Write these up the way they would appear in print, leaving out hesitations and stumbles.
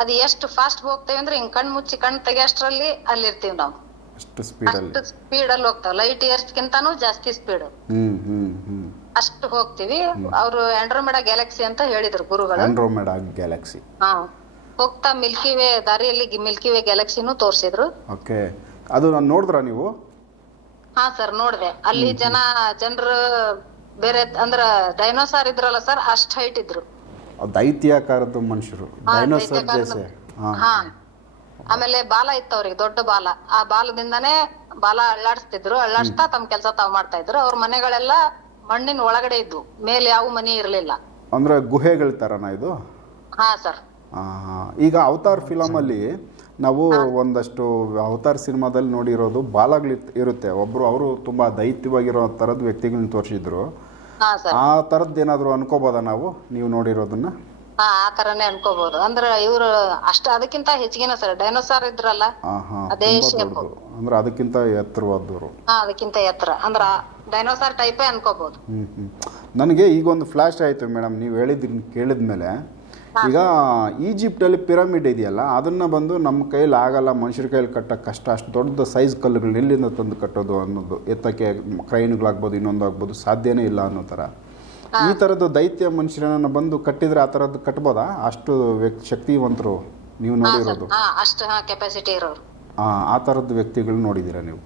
ಅದು ಎಷ್ಟು ಫಾಸ್ಟ್ ಹೋಗ್ತೇವೆ ಅಂದ್ರೆ ಹಿಂಗ್ ಕಣ್ ಮುಚ್ಚಿ ಕಣ್ ತೆಗಿಯಷ್ಟ್ರಲ್ಲಿ ಅಲ್ಲಿ ಇರ್ತೀವಿ ನಾವು. ಅಷ್ಟು ಸ್ಪೀಡ್ ಅಲ್ಲಿ ಹೋಗ್ತಾವ. ಲೈಟ್ ಇಯರ್ಸ್ ಗಿಂತಾನು ಜಾಸ್ತಿ ಸ್ಪೀಡ್ ಅಷ್ಟು ಹೋಗ್ತಿವಿ. ಅವ್ರು ಆಂಡ್ರೋಮೆಡಾ ಗ್ಯಾಲಕ್ಸಿ ಅಂತ ಹೇಳಿದ್ರು ಗುರುಗಳು. ಆಂಡ್ರೋಮೆಡಾ ಗ್ಯಾಲಕ್ಸಿ ಹೋಗ್ತಾ ಮಿಲ್ಕಿ ವೇ ದಾರಿಯಲ್ಲಿ ಮಿಲ್ಕಿ ವೇ ಗ್ಯಾಲಕ್ಸಿನೂ ತೋರ್ಸಿದ್ರು. ಓಕೆ, ಅದು ನಾನು ನೋಡಿದ್ರ ನೀವು? ಹಾ ಸರ್ ನೋಡ್ದೆ. ಅಲ್ಲಿ ಜನರು ಬೇರೆ ಅಂದ್ರ ಡೈನೋಸಾರ್ ಇದ್ರಲ್ಲ ಸರ್, ಅಷ್ಟ್ ಹೈಟ್ ಇದ್ರು. ದೈತ್ಯಾಕಾರದ ಮನುಷ್ಯರು, ಡೈನೋಸಾರ್ ಜೈಸೆ. ಹಾ, ಆಮೇಲೆ ಬಾಲ ಇತ್ತು ಅವ್ರಿಗೆ, ದೊಡ್ಡ ಬಾಲ. ಆ ಬಾಲದಿಂದಾನೇ ಬಾಲ ಅಳ್ಳಾಡಿಸ್ತಿದ್ರು. ಅಳ್ಳಾಡಿಸ್ತಾ ತಮ್ಮ ಕೆಲಸ ತಾವ್ ಮಾಡ್ತಾ ಇದ್ರು. ಅವ್ರ ಮನೆಗಳೆಲ್ಲ ಮಣ್ಣಿನ ಒಳಗಡೆ ಇದ್ವು, ಮೇಲೆ ಯಾವ ಮನೆ ಇರ್ಲಿಲ್ಲ. ಅಂದ್ರೆ ಗುಹೆಗಳ ತರನ ಇದು? ಹಾ ಸರ್. ಈಗ ಅವತಾರ್ ಫಿಲಮ್ ಅಲ್ಲಿ ನಾವು ಒಂದಷ್ಟು ಅವತಾರ್ ಸಿನಿಮಾದಲ್ಲಿ ನೋಡಿರೋದು ಬಾಲಗಳು ಇರುತ್ತೆ. ಒಬ್ರು ಅವರು ತುಂಬಾ ದೈತ್ಯವಾಗಿರೋ ತರದ ವ್ಯಕ್ತಿಗಳನ್ನ ತೋರಿಸಿದ್ರು. ಆ ತರದ್ ಏನಾದ್ರು ಅನ್ಕೋಬೋದಾ ನಾವು, ನೀವು ನೋಡಿರೋದನ್ನ? ಆ ತರನೇ ಅನ್ಕೋಬಹುದು. ಅಂದ್ರೆ ಇವ್ರು ಅದಕ್ಕಿಂತ ಹೆಚ್ಚಿಗೆನ ಸರ್ ಡೈನೋಸಾರ್ ಇದ್ರಲ್ಲ, ಅದೇ ಶೇಪ್. ಅಂದ್ರೆ ಅದಕ್ಕಿಂತ ಎತ್ತರವಾದವರು. ಅದಕ್ಕಿಂತ ಎತ್ತರ, ಅಂದ್ರ ಡೈನೋಸಾರ್ ಟೈಪೇ ಅನ್ಕೋಬಹುದು. ನನಗೆ ಈಗ ಒಂದು ಫ್ಲಾಶ್ ಆಯ್ತು ಮೇಡಮ್, ನೀವು ಕೇಳಿದ್ಮೇಲೆ. ಈಗ ಈಜಿಪ್ಟ್ ಅಲ್ಲಿ ಪಿರಮಿಡ್ ಇದೆಯಲ್ಲ, ಅದನ್ನ ಬಂದು ನಮ್ಮ ಕೈಲಿ ಆಗಲ್ಲ, ಮನುಷ್ಯರ ಕೈಲಿ ಕಟ್ಟಕ್ಕೆ ಕಷ್ಟ, ಅಷ್ಟು ದೊಡ್ಡ ಸೈಜ್ ಕಲ್ಲುಗಳನ್ನ ಎಲ್ಲಿಂದ ತಂದು ಕಟ್ಟೋದು ಅನ್ನೋದು, ಎತ್ತಕ್ಕೆ ಕ್ರೈನ್ಗಳಾಗ್ಬೋದು, ಇನ್ನೊಂದು ಆಗ್ಬೋದು, ಸಾಧ್ಯನೇ ಇಲ್ಲ ಅನ್ನೋ ಥರ. ಈ ಥರದ್ದು ದೈತ್ಯ ಮನುಷ್ಯರನ್ನ ಬಂದು ಕಟ್ಟಿದ್ರೆ ಆ ಥರದ್ದು ಕಟ್ಬೋದಾ? ಅಷ್ಟು ಶಕ್ತಿವಂತರು ನೀವು ನೋಡಿರೋದು? ಅಷ್ಟು ಕೆಪಾಸಿಟಿ ಇರೋರು. ಆ ಥರದ್ದು ವ್ಯಕ್ತಿಗಳು ನೋಡಿದ್ದೀರಾ ನೀವು?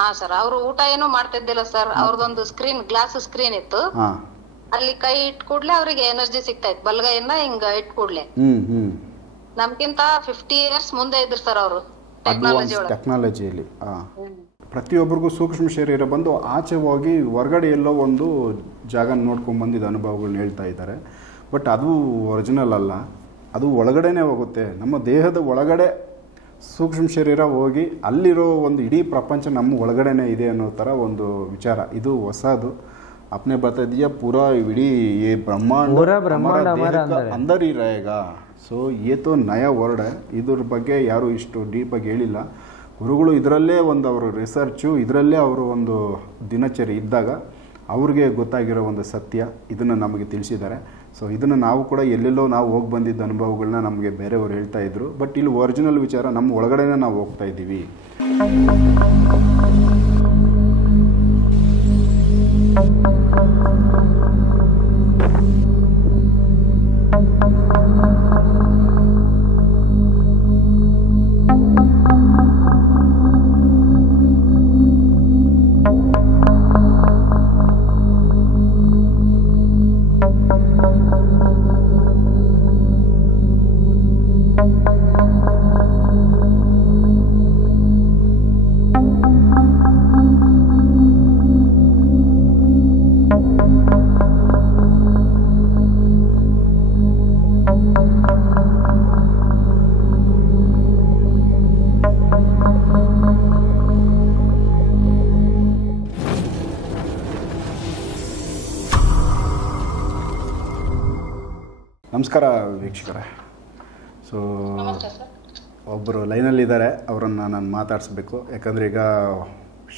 ಹಾ ಸರ್. ಅವರು ಊಟ ಏನೂ ಮಾಡ್ತಿದ್ದಿಲ್ಲ ಸರ್. ಅವ್ರದೊಂದು ಗ್ಲಾಸ್ ಸ್ಕ್ರೀನ್ ಇತ್ತು. ಅಲ್ಲಿ ಕೈ ಇಟ್ ಕೂಡ್ಲೆ ಅವ್ರಿಗೆ ಎನರ್ಜಿ ಸಿಗ್ತಾ ಇತ್ತು. ಬಲ್ಗೈಯನ್ನ ಹಿಂಗ ಇಟ್ ಕೂಡ್ಲೆ. ನಮ್ಗಿಂತ 50 years ಮುಂದೆ ಇದ್ರು ಸರ್ ಅವರು ಟೆಕ್ನಾಲಜಿಯಲ್ಲಿ. ಪ್ರತಿಯೊಬ್ಬರಿಗೂ ಸೂಕ್ಷ್ಮ ಶರೀರ ಬಂದು ಆಚೆ ಹೋಗಿ ಹೊರಗಡೆ ಎಲ್ಲೋ ಒಂದು ಜಾಗ ನೋಡ್ಕೊಂಡ್ ಬಂದಿದ್ದ ಅನುಭವಗಳನ್ನ ಹೇಳ್ತಾ ಇದ್ದಾರೆ. ಬಟ್ ಅದು ಒರಿಜಿನಲ್ ಅಲ್ಲ, ಅದು ಒಳಗಡೆನೆ ಹೋಗುತ್ತೆ. ನಮ್ಮ ದೇಹದ ಒಳಗಡೆ ಸೂಕ್ಷ್ಮ ಶರೀರ ಹೋಗಿ ಅಲ್ಲಿರೋ ಒಂದು ಇಡೀ ಪ್ರಪಂಚ ನಮ್ಮ ಒಳಗಡೆನೆ ಇದೆ ಅನ್ನೋ ಥರ ಒಂದು ವಿಚಾರ. ಇದು ಹೊಸದು. अपने बता दिया पूरा इडी ये ब्रह्मांड अंदर ही रहेगा. ಸೊ ये तो नया ವರ್ಡ್. ಇದ್ರ ಬಗ್ಗೆ ಯಾರು ಇಷ್ಟು ಡೀಪಾಗಿ ಹೇಳಿಲ್ಲ ಗುರುಗಳು. ಇದರಲ್ಲೇ ಒಂದು ಅವರು ರಿಸರ್ಚು, ಇದರಲ್ಲೇ ಅವರು ಒಂದು ದಿನಚರಿ ಇದ್ದಾಗ ಅವ್ರಿಗೆ ಗೊತ್ತಾಗಿರೋ ಒಂದು ಸತ್ಯ ಇದನ್ನು ನಮಗೆ ತಿಳಿಸಿದ್ದಾರೆ. ಸೊ ಇದನ್ನು ನಾವು ಕೂಡ ಎಲ್ಲೆಲ್ಲೋ ನಾವು ಹೋಗಿ ಬಂದಿದ್ದ ಅನುಭವಗಳನ್ನ ನಮಗೆ ಬೇರೆಯವರು ಹೇಳ್ತಾ ಇದ್ರು. ಬಟ್ ಇಲ್ಲಿ ಒರಿಜಿನಲ್ ವಿಚಾರ ನಮ್ಮ ಒಳಗಡೆನೇ ನಾವು ಹೋಗ್ತಾ ಇದ್ದೀವಿ. ನಮಸ್ಕಾರ ವೀಕ್ಷಕರೇ. ಸೊ ಒಬ್ಬರು ಲೈನಲ್ಲಿದ್ದಾರೆ, ಅವರನ್ನು ನಾನು ಮಾತಾಡಿಸ್ಬೇಕು. ಯಾಕಂದರೆ ಈಗ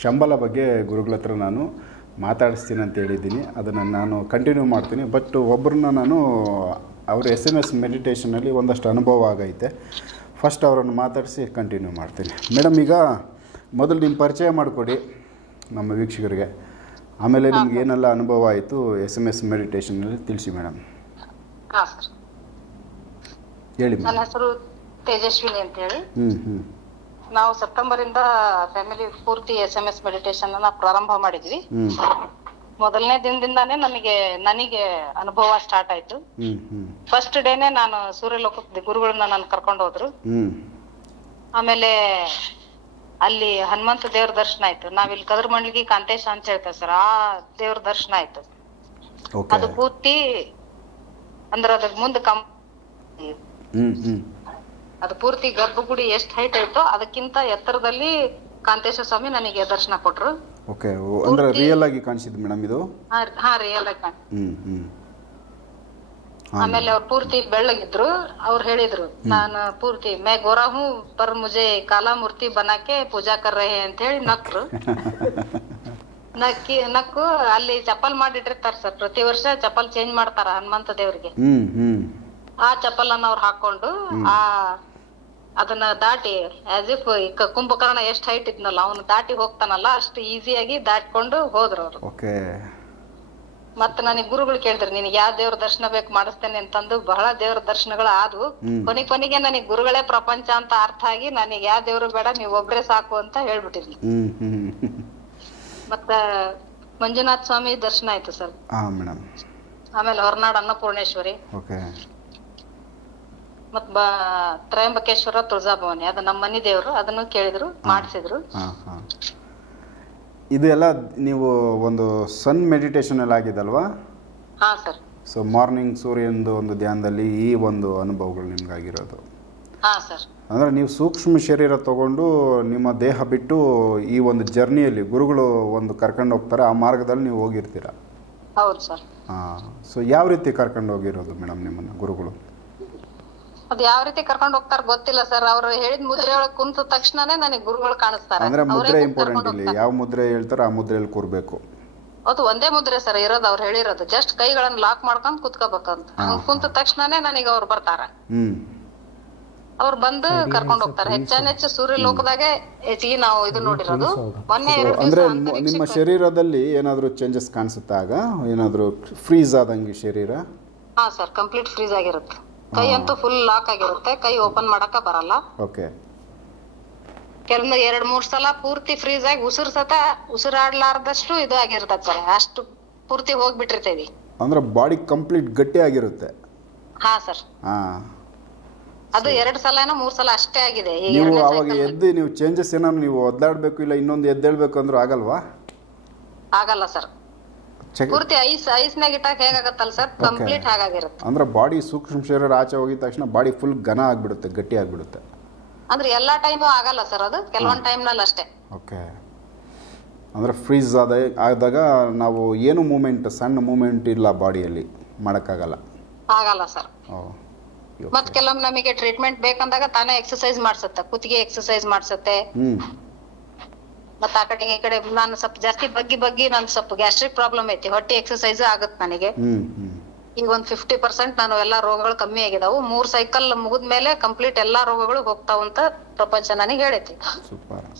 ಶಂಬಲ ಬಗ್ಗೆ ಗುರುಗಳ ಹತ್ರ ನಾನು ಮಾತಾಡಿಸ್ತೀನಿ ಅಂತ ಹೇಳಿದ್ದೀನಿ. ಅದನ್ನು ನಾನು ಕಂಟಿನ್ಯೂ ಮಾಡ್ತೀನಿ. ಬಟ್ ಒಬ್ಬರನ್ನ ನಾನು ಅವ್ರ SMS ಮೆಡಿಟೇಷನಲ್ಲಿ ಒಂದಷ್ಟು ಅನುಭವ ಆಗೈತೆ. ಫಸ್ಟ್ ಅವರನ್ನು ಮಾತಾಡಿಸಿ ಕಂಟಿನ್ಯೂ ಮಾಡ್ತೀನಿ. ಮೇಡಮ್, ಈಗ ಮೊದಲು ನಿಮ್ಮ ಪರಿಚಯ ಮಾಡಿಕೊಡಿ ನಮ್ಮ ವೀಕ್ಷಕರಿಗೆ. ಆಮೇಲೆ ನಿಮ್ಗೆ ಏನೆಲ್ಲ ಅನುಭವ ಆಯಿತು SMS ಮೆಡಿಟೇಷನಲ್ಲಿ ತಿಳಿಸಿ ಮೇಡಮ್. ಹೇಳಿ. ನನ್ನ ಹೆಸರು ತೇಜಸ್ವಿನಿ ಅಂತ ಹೇಳಿ. ನಾವು ಸೆಪ್ಟೆಂಬರ್ ಇಂದ ಫ್ಯಾಮಿಲಿ ಪೂರ್ತಿ SMS ಮೆಡಿಟೇಷನ್ ಅನ್ನ ಪ್ರಾರಂಭ ಮಾಡಿದ್ವಿ. ಮೊದಲನೇ ದಿನದಿಂದಾನೇ ನನಗೆ ಅನುಭವ ಸ್ಟಾರ್ಟ್ ಆಯ್ತು. ಫಸ್ಟ್ ಡೇನೆ ನಾನು ಸೂರ್ಯಲೋಕದ ಗುರುಗಳನ್ನ ನಾನು ಕರ್ಕೊಂಡು ಹೋದ್ರು. ಆಮೇಲೆ ಅಲ್ಲಿ ಹನುಮಂತ ದೇವ್ರ ದರ್ಶನ ಆಯ್ತು. ನಾವಿಲ್ಲಿ ಕದರ್ಮಂಡ್ಲಿಗೆ ಕಾಂತೇಶ ಅಂತ ಹೇಳ್ತೇವೆ ಸರ್, ಆ ದೇವ್ರ ದರ್ಶನ ಆಯ್ತು. ಅದು ಪೂರ್ತಿ ಅಂದ್ರೆ ಅದ್ರ ಮುಂದೆ ಅದು ಪೂರ್ತಿ ಗರ್ಭಗುಡಿ ಎಷ್ಟು ಹೈಟ್ ಆಯ್ತೋ ಅದಕ್ಕಿಂತ ಎತ್ತರದಲ್ಲಿ ಕಾಂತೇಶ್ವರ ಸ್ವಾಮಿ ನನಗೆ ದರ್ಶನ ಕೊಟ್ರು. ಓಕೆ, ಅಂದ್ರೆ ರಿಯಲ್ ಆಗಿ ಕಾಣಿಸಿದ್ ಮೇಡಮ್ ಇದು? ಹಾ, ರಿಯಲ್ ಆಗಿ ಆಮೇಲೆ ಅವ್ರು ಪೂರ್ತಿ ಬೆಳ್ಳಗಿದ್ರು. ಅವ್ರು ಹೇಳಿದ್ರು, ನಾನು ಪೂರ್ತಿ ಮೇ ಗೋರಾ ಹೂ ಪರ್ ಮುಜೆ ಕಾಲಾ ಮೂರ್ತಿ ಬನಾಕೆ ಪೂಜಾ ಕರ್ ರಹೆ ಅಂತ ಹೇಳಿ ನಕ್ರು. ನಕ್ಕು ಅಲ್ಲಿ ಚಪ್ಪಲ್ ಮಾಡಿಟ್ಟಿರ್ತಾರ ಸರ್, ಪ್ರತಿ ವರ್ಷ ಚಪ್ಪಲ್ ಚೇಂಜ್ ಮಾಡ್ತಾರ ಹನುಮಂತ ದೇವ್ರಿಗೆ. ಆ ಚಪ್ಪಲನ್ನ ಅವ್ರು ಹಾಕೊಂಡು ಆ ಅದನ್ನ ದಾಟಿ ಆಸ್ ಇಫ್ ಕುಂಭಕರ್ಣ ಎಷ್ಟ್ ಹೈಟ್ ಇದ್ನಲ್ಲ ಅವನು ದಾಟಿ ಹೋಗ್ತಾನಲ್ಲ ಅಷ್ಟು ಈಸಿಯಾಗಿ ದಾಟ್ಕೊಂಡು ಹೋದ್ರು ಅವ್ರು. ಓಕೆ. ಮತ್ತ ನನಗೆ ಗುರುಗಳು ಕೇಳಿದ್ರು ನಿನಗೆ ಯಾವ ದೇವ್ರ ದರ್ಶನ ಬೇಕು ಮಾಡಿಸ್ತೇನೆ ಅಂತಂದು ಬಹಳ ದೇವ್ರ ದರ್ಶನಗಳು ಆದ್ವು. ಕೊನೆಗೆ ನನಗೆ ಗುರುಗಳೇ ಪ್ರಪಂಚ ಅಂತ ಅರ್ಥ ಆಗಿ ನನಗೆ ಯಾವ ದೇವ್ರು ಬೇಡ ನೀವ್ ಒಬ್ರೇ ಸಾಕು ಅಂತ ಹೇಳ್ಬಿಟ್ಟಿದ್ವಿ. ಮತ್ತ ಮಂಜುನಾಥ್ ಸ್ವಾಮಿ ದರ್ಶನ ಆಯ್ತು ಸರ್. ಆಮೇಲೆ ಹೊರನಾಡ್ ಅನ್ನಪೂರ್ಣೇಶ್ವರಿ, ಮತ್ ತ್ರಯಂಬಕೇಶ್ವರ, ತುಳಜಾಭವಾನಿ ಅದು ನಮ್ಮ ಮನಿ ದೇವ್ರು, ಅದನ್ನು ಕೇಳಿದ್ರು ಮಾಡಿಸಿದ್ರು. ಇದೆಲ್ಲ ನೀವು ಒಂದು ಸನ್ ಮೆಡಿಟೇಷನ್ ಎಲ್ಲ ಆಗಿದಲ್ವಾ? ಹಾ ಸರ್. ಸೊ ಮಾರ್ನಿಂಗ್ ಸೂರ್ಯನದು ಒಂದು ಧ್ಯಾನದಲ್ಲಿ ಈ ಒಂದು ಅನುಭವಗಳು ನಿಮ್ಗಾಗಿರೋದು. ಹಾ ಸರ್. ಅಂದ್ರೆ ನೀವು ಸೂಕ್ಷ್ಮ ಶರೀರ ತಗೊಂಡು ನಿಮ್ಮ ದೇಹ ಬಿಟ್ಟು ಈ ಒಂದು ಜರ್ನಿಯಲ್ಲಿ ಗುರುಗಳು ಒಂದು ಕರ್ಕೊಂಡು ಹೋಗ್ತಾರೆ, ಆ ಮಾರ್ಗದಲ್ಲಿ ನೀವು ಹೋಗಿರ್ತೀರಾ? ಹೌದು ಸರ್. ಸೊ ಯಾವ ರೀತಿ ಕರ್ಕೊಂಡು ಹೋಗಿರೋದು ಮೇಡಮ್ ನಿಮ್ಮನ್ನ ಗುರುಗಳು? ಅದ್ ಯಾವ ರೀತಿ ಕರ್ಕೊಂಡು ಹೋಗ್ತಾರ ಗೊತ್ತಿಲ್ಲ ಸರ್. ಅವ್ರು ಹೇಳಿದ ಮುದ್ರೆ ಒಳಗೆ ಕುಂತ ತಕ್ಷಣನೇ ನನಗೆ ಗುರುಗಳು ಕಾಣಿಸ್ತಾರೆ. ಅಂದ್ರೆ ಮುದ್ರೆ ಇಂಪಾರ್ಟೆಂಟ್ ಇಲ್ಲಿ, ಯಾವ ಮುದ್ರೆ ಹೇಳ್ತಾರೋ ಆ ಮುದ್ರೆಯಲ್ಲಿ ಕೂರ್ಬೇಕು. ಅದು ಒಂದೇ ಮುದ್ರೆ ಸರ್ ಇರೋದು, ಅವ್ರು ಹೇಳಿರೋದು ಜಸ್ಟ್ ಕೈಗಳನ್ನ ಲಾಕ್ ಮಾಡ್ಕೊಂಡ್ ಕುತ್ಕೋಬೇಕಂತ. ಕುಂತ ತಕ್ಷಣನೇ ನನಗೆ ಅವ್ರು ಬರ್ತಾರ. ಅವ್ರು ಬಂದು ಕರ್ಕೊಂಡ್ ಹೋಗ್ತಾರೆ. ಹೆಚ್ಚಾನೆಚ್ಚು ಸೂರ್ಯ ಲೋಕದಾಗೆ ಹೆಚ್ಚಿಗೆ ನಾವು ಇದು ನೋಡಿರೋದು. ಮೊನ್ನೆ ಅಂದ್ರೆ ನಿಮ್ಮ ಶರೀರದಲ್ಲಿ ಏನಾದ್ರು ಚೇಂಜಸ್ ಕಾಣಿಸುತ್ತಾ? ಆಗ ಏನಾದ್ರು ಫ್ರೀಸ್ ಆದಂಗೆ ಶರೀರ? ಹಾ ಸರ್, ಕಂಪ್ಲೀಟ್ ಫ್ರೀಸ್ ಆಗಿರುತ್ತೆ. ಕೈ ಅಂತೂ ಫುಲ್ ಲಾಕ್ ಆಗಿರುತ್ತೆ, ಕೈ ಓಪನ್ ಮಾಡಕ ಬರಲ್ಲ. ಓಕೆ. ಕೆಲವೊಂದು 2-3 ಸಲ ಪೂರ್ತಿ ಫ್ರೀಸ್ ಆಗಿ ಉಸಿರಾಡ್ಲಾರ್ದಷ್ಟು ಇದು ಆಗಿರ್ತದೆ ಸರ್. ಅಷ್ಟು ಪೂರ್ತಿ ಹೋಗ್ಬಿಟ್ಟಿರ್ತೇವಿ. ಅಂದ್ರೆ ಬಾಡಿ ಕಂಪ್ಲೀಟ್ ಗಟ್ಟಿ ಆಗಿರುತ್ತೆ. ಹಾ ಸರ್. ಅದು 2 ಸಲನೋ 3 ಸಲ ಅಷ್ಟೇ ಆಗಿದೆ. ನೀವು ಅವಾಗ ಎದ್ದು ನೀವು ಚೇಂಜಸ್ ಏನಾದ್ರು ನೀವು ಒದ್ದಾಡ್ಬೇಕು ಇಲ್ಲ ಇನ್ನೊಂದು ಎದ್ದೇಳ್ಬೇಕು ಅಂದ್ರೂ ಆಗಲ್ವಾ? ಆಗಲ್ಲ ಸರ್. ಪೂರ್ತಿ ಐಸ್ನಾಗ ಇಟ್ಟಾಗ ಹೇಗಾಗತ್ತಲ್ಲ ಸರ್, ಕಂಪ್ಲೀಟ್ ಹಾಗಾಗಿರುತ್ತೆ. ಅಂದ್ರೆ ಬಾಡಿ ಸೂಕ್ಷ್ಮ ಶರೀರ ಆಚೆ ಹೋಗಿದ ತಕ್ಷಣ ಬಾಡಿ ಫುಲ್ ಘನ ಆಗ್ಬಿಡುತ್ತೆ, ಗಟ್ಟಿ ಆಗ್ಬಿಡುತ್ತೆ. ಅಂದ್ರೆ ಎಲ್ಲಾ ಟೈಮು ಆಗಲ್ಲ ಸರ್, ಅದು ಕೆಲವೊಂದು ಟೈಮ್ನಲ್ಲಿ ಅಷ್ಟೇ. ಓಕೆ. ಅಂದ್ರೆ ಫ್ರೀಸ್ ಆದಾಗ ನಾವು ಏನು ಮೂಮೆಂಟ್, ಸಣ್ಣ ಮೂಮೆಂಟ್ ಇಲ್ಲ ಬಾಡಿಯಲ್ಲಿ ಮಾಡಕ್ಕಾಗಲ್ಲ. ಆಗಲ್ಲ ಸರ್. ಮತ್ ಕೆಲವೊಮ್ಮೆ ನಮಗೆ ಟ್ರೀಟ್ಮೆಂಟ್ ಬೇಕಂದಾಗ ತಾನೇ ಎಕ್ಸರ್ಸೈಸ್ ಮಾಡ್ಸತ್ತೆ, ಕುತ್ತಿಗೆ ಎಕ್ಸರ್ಸೈಸ್ ಮಾಡ್ಸತ್ತೆ. ಮತ್ತ ಆ ಕಡೆ ಈ ಕಡೆ ನಾನು ಸ್ವಲ್ಪ ಜಾಸ್ತಿ ಬಗ್ಗಿ ನನ್ ಸ್ವಲ್ಪ ಗ್ಯಾಸ್ಟ್ರಿಕ್ ಪ್ರಾಬ್ಲಮ್ ಐತಿ, ಹೊಟ್ಟೆ ಎಕ್ಸರ್ಸೈಸ್ ಆಗತ್ ನನಗೆ. ಈಗ ಒಂದ್ 50% ನಾನು ಎಲ್ಲಾ ರೋಗಗಳು ಕಮ್ಮಿ ಆಗಿದಾವು. 3 ಸೈಕಲ್ ಮುಗಿದ್ಮೇಲೆ ಕಂಪ್ಲೀಟ್ ಎಲ್ಲಾ ರೋಗಗಳು ಹೋಗ್ತಾವ ಅಂತ ಪ್ರಪಂಚ ನನಗೆ ಹೇಳೈತಿ. ಸೂಪರ್.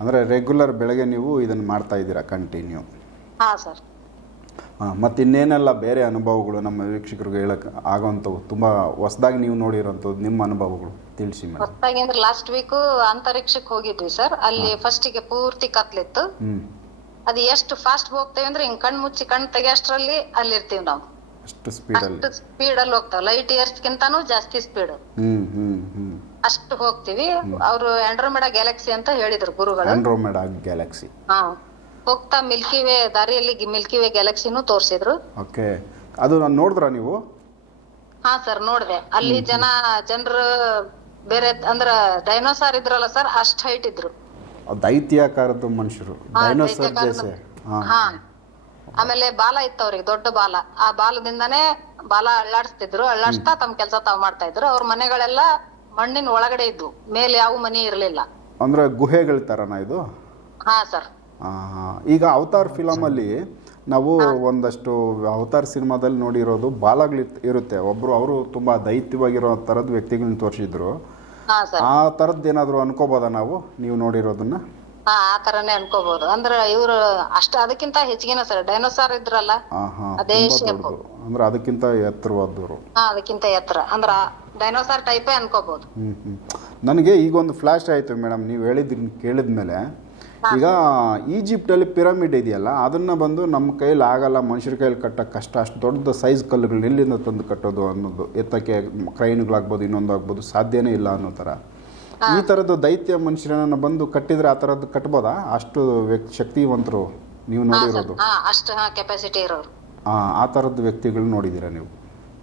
ಅಂದ್ರೆ ರೆಗ್ಯುಲರ್ ಬೆಳಗ್ಗೆ ನೀವು ಇದನ್ನ ಮಾಡ್ತಾ ಇದ್ದೀರಾ ಕಂಟಿನ್ಯೂ? ಹಾ ಸರ್. ಮತ್ತೆ ಇನ್ನೇನೆಲ್ಲ ಬೇರೆ ಅನುಭವಗಳು ನಮ್ಮ ವೀಕ್ಷಕರಿಗೆ ಹೇಳಕ್ ಆಗುವಂಥವು ತುಂಬಾ ಹೊಸದಾಗಿ ನೀವು ನೋಡಿರೋಂಥದ್ದು ನಿಮ್ಮ ಅನುಭವಗಳು ತಿಳಿಸಿ ಮೇಡಮ್. ಹೊಸದಾಗಿ ಅಂದ್ರೆ ಲಾಸ್ಟ್ ವೀಕ್ ಅಂತರಿಕ್ಷಕ್ಕೆ ಹೋಗಿದ್ವಿ ಸರ್. ಅಲ್ಲಿ ಫಸ್ಟ್ ಗೆ ಪೂರ್ತಿ ಕತ್ಲಿತ್ತು. ಅದು ಎಷ್ಟು ಫಾಸ್ಟ್ ಹೋಗ್ತೇವೆ ಅಂದ್ರೆ ಹಿಂಗ್ ಕಣ್ ಮುಚ್ಚಿ ಕಣ್ ತೆಗಿಯಷ್ಟರಲ್ಲಿ ಅಲ್ಲಿ ಇರ್ತೀವಿ ನಾವು. ಅಷ್ಟು ಸ್ಪೀಡ್ ಅಲ್ಲಿ ಹೋಗ್ತಾವ. ಲೈಟ್ ಇಯರ್ಸ್ ಗಿಂತಾನು ಜಾಸ್ತಿ ಸ್ಪೀಡ್ ಅಷ್ಟು ಹೋಗ್ತಿವಿ. ಅವರು ಆಂಡ್ರೋಮೆಡಾ ಗ್ಯಾಲಕ್ಸಿ ಅಂತ ಹೇಳಿದ್ರು ಗುರುಗಳು. Andromeda Galaxy. ಹೋಗ್ತಾ ಮಿಲ್ಕಿ ವೇ ದಾರಿಯಲ್ಲಿ ಮಿಲ್ಕಿ ವೇ ಗ್ಯಾಲಕ್ಸಿನೂ ತೋರಿಸಿದ್ರು. ಓಕೆ. ಅದು ನಾನು ನೋಡಿದ್ರಾ ನೀವು? ಹಾ ಸರ್, ನೋಡಿದೆ. ಅಲ್ಲಿ ಜನರು ಬೇರೆ ಅಂದ್ರ ಡೈನೋಸಾರ್ ಇದ್ರಲ್ಲ ಸರ್, ಅಷ್ಟ್ ಹೈಟ್ ಇದ್ರು. ದೈತ್ಯಾಕಾರದ ಮನುಷ್ಯರು, ಡೈನೋಸಾರ್ ಜೈಸೆ. ಆಮೇಲೆ ಬಾಲ ಇತ್ತು ಅವ್ರಿಗೆ, ದೊಡ್ಡ ಬಾಲ. ಆ ಬಾಲದಿಂದಾನೇ ಬಾಲ ಅಳ್ಳಾಡಿಸ್ತಾ ತಮ್ಮ ಕೆಲಸ ತಾವ್ ಮಾಡ್ತಾ ಇದ್ರು. ಅವ್ರ ಮನೆಗಳೆಲ್ಲ ಮಣ್ಣಿನ ಒಳಗಡೆ ಇದ್ವು, ಮೇಲೆ ಯಾವ ಮನೆ ಇರ್ಲಿಲ್ಲ. ಅಂದ್ರೆ ಗುಹೆಗಳ ತರನಾ ಇದು? ಹಾ ಸರ್. ಈಗ ಅವತಾರ್ ಫಿಲಮ್ ಅಲ್ಲಿ ನಾವು ಒಂದಷ್ಟು ಅವತಾರ್ ಸಿನಿಮಾದಲ್ಲಿ ನೋಡಿರೋದು ಬಾಲಗಳು ಇರುತ್ತೆ. ಒಬ್ರು ಅವರು ತುಂಬಾ ದೈತ್ಯವಾಗಿರೋ ತರದ ವ್ಯಕ್ತಿಗಳನ್ನ ತೋರಿಸಿದ್ರು. ಆ ತರದ್ ಏನಾದ್ರು ಅನ್ಕೋಬೋದಾ ನಾವು, ನೀವು ನೋಡಿರೋದನ್ನ? ಆ ತರನೇ ಅನ್ಕೋಬಹುದು. ಅಂದ್ರೆ ಇವ್ರು ಅಷ್ಟ ಅದಕ್ಕಿಂತ ಹೆಚ್ಚಿಗೆನ ಸರ್, ಡೈನೋಸಾರ್ ಇದ್ರಲ್ಲ ಅದೇ ಶೇಪ್. ಅಂದ್ರೆ ಅದಕ್ಕಿಂತ ಎತ್ತರವಾದವರು. ಅದಕ್ಕಿಂತ ಎತ್ತರ, ಅಂದ್ರ ಡೈನೋಸಾರ್ ಟೈಪೇ ಅನ್ಕೋಬಹುದು. ನನಗೆ ಈಗ ಒಂದು ಫ್ಲಾಶ್ ಆಯ್ತು ಮೇಡಮ್, ನೀವು ಕೇಳಿದ್ಮೇಲೆ. ಈಗ ಈಜಿಪ್ಟಲ್ಲಿ ಪಿರಮಿಡ್ ಇದೆಯಲ್ಲ, ಅದನ್ನ ಬಂದು ನಮ್ಮ ಕೈಯಲ್ಲಿ ಆಗಲ್ಲ, ಮನುಷ್ಯರ ಕೈಯಲ್ಲಿ ಕಟ್ಟಕ್ಕೆ ಕಷ್ಟ, ಅಷ್ಟು ದೊಡ್ಡ ಸೈಜ್ ಕಲ್ಲುಗಳನ್ನ ಎಲ್ಲಿಂದ ತಂದು ಕಟ್ಟೋದು ಅನ್ನೋದು, ಎತ್ತಕ್ಕೆ ಕ್ರೈನ್ಗಳಾಗ್ಬೋದು ಇನ್ನೊಂದಾಗ್ಬೋದು, ಸಾಧ್ಯನೇ ಇಲ್ಲ ಅನ್ನೋ ಥರ. ಈ ಥರದ್ದು ದೈತ್ಯ ಮನುಷ್ಯರನ್ನ ಬಂದು ಕಟ್ಟಿದ್ರೆ ಆ ಥರದ್ದು ಕಟ್ಬೋದಾ? ಅಷ್ಟು ಶಕ್ತಿವಂತರು ನೀವು ನೋಡಿರೋದು? ಅಷ್ಟು ಕೆಪಾಸಿಟಿ ಇರೋರು. ಆ ಥರದ್ದು ವ್ಯಕ್ತಿಗಳು ನೋಡಿದ್ದೀರಾ ನೀವು?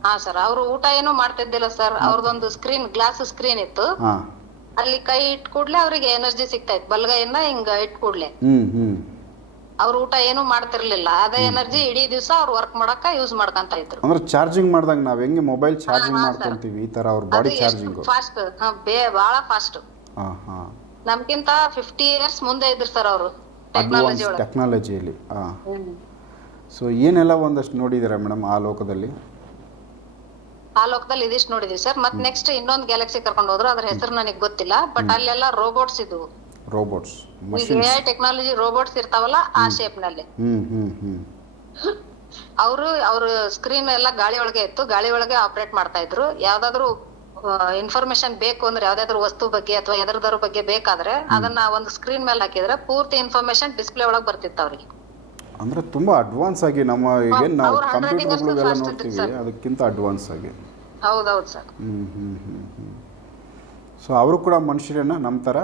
ಹಾ ಸರ್. ಅವರು ಊಟ ಏನು ಮಾಡ್ತಿದ್ದಿಲ್ಲ ಸರ್. ಅವ್ರದೊಂದು ಗ್ಲಾಸ್ ಸ್ಕ್ರೀನ್ ಇತ್ತು. ಅಲ್ಲಿ ಕೈ ಇಟ್ ಕೂಡ್ಲೆ ಅವ್ರಿಗೆ ಎನರ್ಜಿ ಸಿಗ್ತಾ ಇತ್ತು. ಬಲಗೈಯಿಂದ ಹಿಂಗ ಇಟ್ ಕೂಡ್ಲೆ ಅವ್ರ ಊಟ ಏನು ಮಾಡ್ತಿರ್ಲಿಲ್ಲ. ಅದೇ ಎನರ್ಜಿ ಇಡೀ ದಿವಸ ಅವ್ರು ವರ್ಕ್ ಮಾಡಕ ಯೂಸ್ ಮಾಡ್ಕೊಂತ ಇದ್ರು. ಅಂದ್ರೆ ಚಾರ್ಜಿಂಗ್ ಮಾಡಿದಾಗ ನಾವ್ ಹೆಂಗೆ ಮೊಬೈಲ್ ಚಾರ್ಜಿಂಗ್ ಮಾಡ್ಕೊಂತೀವಿ, ಈ ತರ ಅವ್ರ ಬಾಡಿ ಚಾರ್ಜಿಂಗ್ ಫಾಸ್ಟ್, ಬಹಳ ಫಾಸ್ಟ್. ನಮ್ಗಿಂತ 50 years ಮುಂದೆ ಇದ್ರು ಸರ್ ಅವರು ಟೆಕ್ನಾಲಜಿಯಲ್ಲಿ. ಸೊ ಏನೆಲ್ಲ ಒಂದಷ್ಟು ನೋಡಿದೀರಾ ಮೇಡಮ್ ಆ ಲೋಕದಲ್ಲಿ? ಆ ಲೋಕದಲ್ಲಿ ಇದಿಷ್ಟು ನೋಡಿದ್ವಿ ಸರ್. ಮತ್ ನೆಕ್ಸ್ಟ್ ಇನ್ನೊಂದು ಗ್ಯಾಲಕ್ಸಿ ಕರ್ಕೊಂಡು ಹೋದ್ರು, ಅದ್ರ ಹೆಸರು ನನಗೆ ಗೊತ್ತಿಲ್ಲ. ಬಟ್ ಅಲ್ಲೆಲ್ಲ ರೋಬೋಟ್ಸ್ ಇದ್ವು, ರೋಬೋಟ್ಸ್, AI ಟೆಕ್ನಾಲಜಿ ರೋಬೋಟ್ಸ್ ಇರ್ತಾವಲ್ಲ ಆ ಶೇಪ್ ನಲ್ಲಿ. ಅವ್ರ ಸ್ಕ್ರೀನ್ ಎಲ್ಲ ಗಾಳಿ ಒಳಗೆ ಇತ್ತು, ಗಾಳಿ ಒಳಗೆ ಆಪರೇಟ್ ಮಾಡ್ತಾ ಇದ್ರು. ಯಾವ್ದಾದ್ರು ಇನ್ಫಾರ್ಮೇಶನ್ ಬೇಕು ಅಂದ್ರೆ, ಯಾವ್ದಾದ್ರು ವಸ್ತು ಬಗ್ಗೆ ಅಥವಾ ಎದರದ್ರ ಬಗ್ಗೆ ಬೇಕಾದ್ರೆ ಅದನ್ನ ಒಂದು ಸ್ಕ್ರೀನ್ ಮೇಲೆ ಹಾಕಿದ್ರೆ ಪೂರ್ತಿ ಇನ್ಫಾರ್ಮೇಶನ್ ಡಿಸ್ಪ್ಲೇ ಒಳಗೆ ಬರ್ತಿತ್ತು ಅವ್ರಿಗೆ. ಅಂದ್ರೆ ತುಂಬಾ ಅಡ್ವಾನ್ಸ್ ಆಗಿ ನಮ್ಮ ಈಗೇನು ನಾವು ಕಂಪ್ಯೂಟರ್ಗಳೆಲ್ಲ ನೋಡ್ತೀವಿ ಅದಕ್ಕಿಂತ ಅಡ್ವಾನ್ಸ್ ಆಗಿ. ಹೌದೌದು ಸರ್. ಸೊ ಅವರು ಕೂಡ ಮನುಷ್ಯರೇನ ನಮ್ಮ ತರ?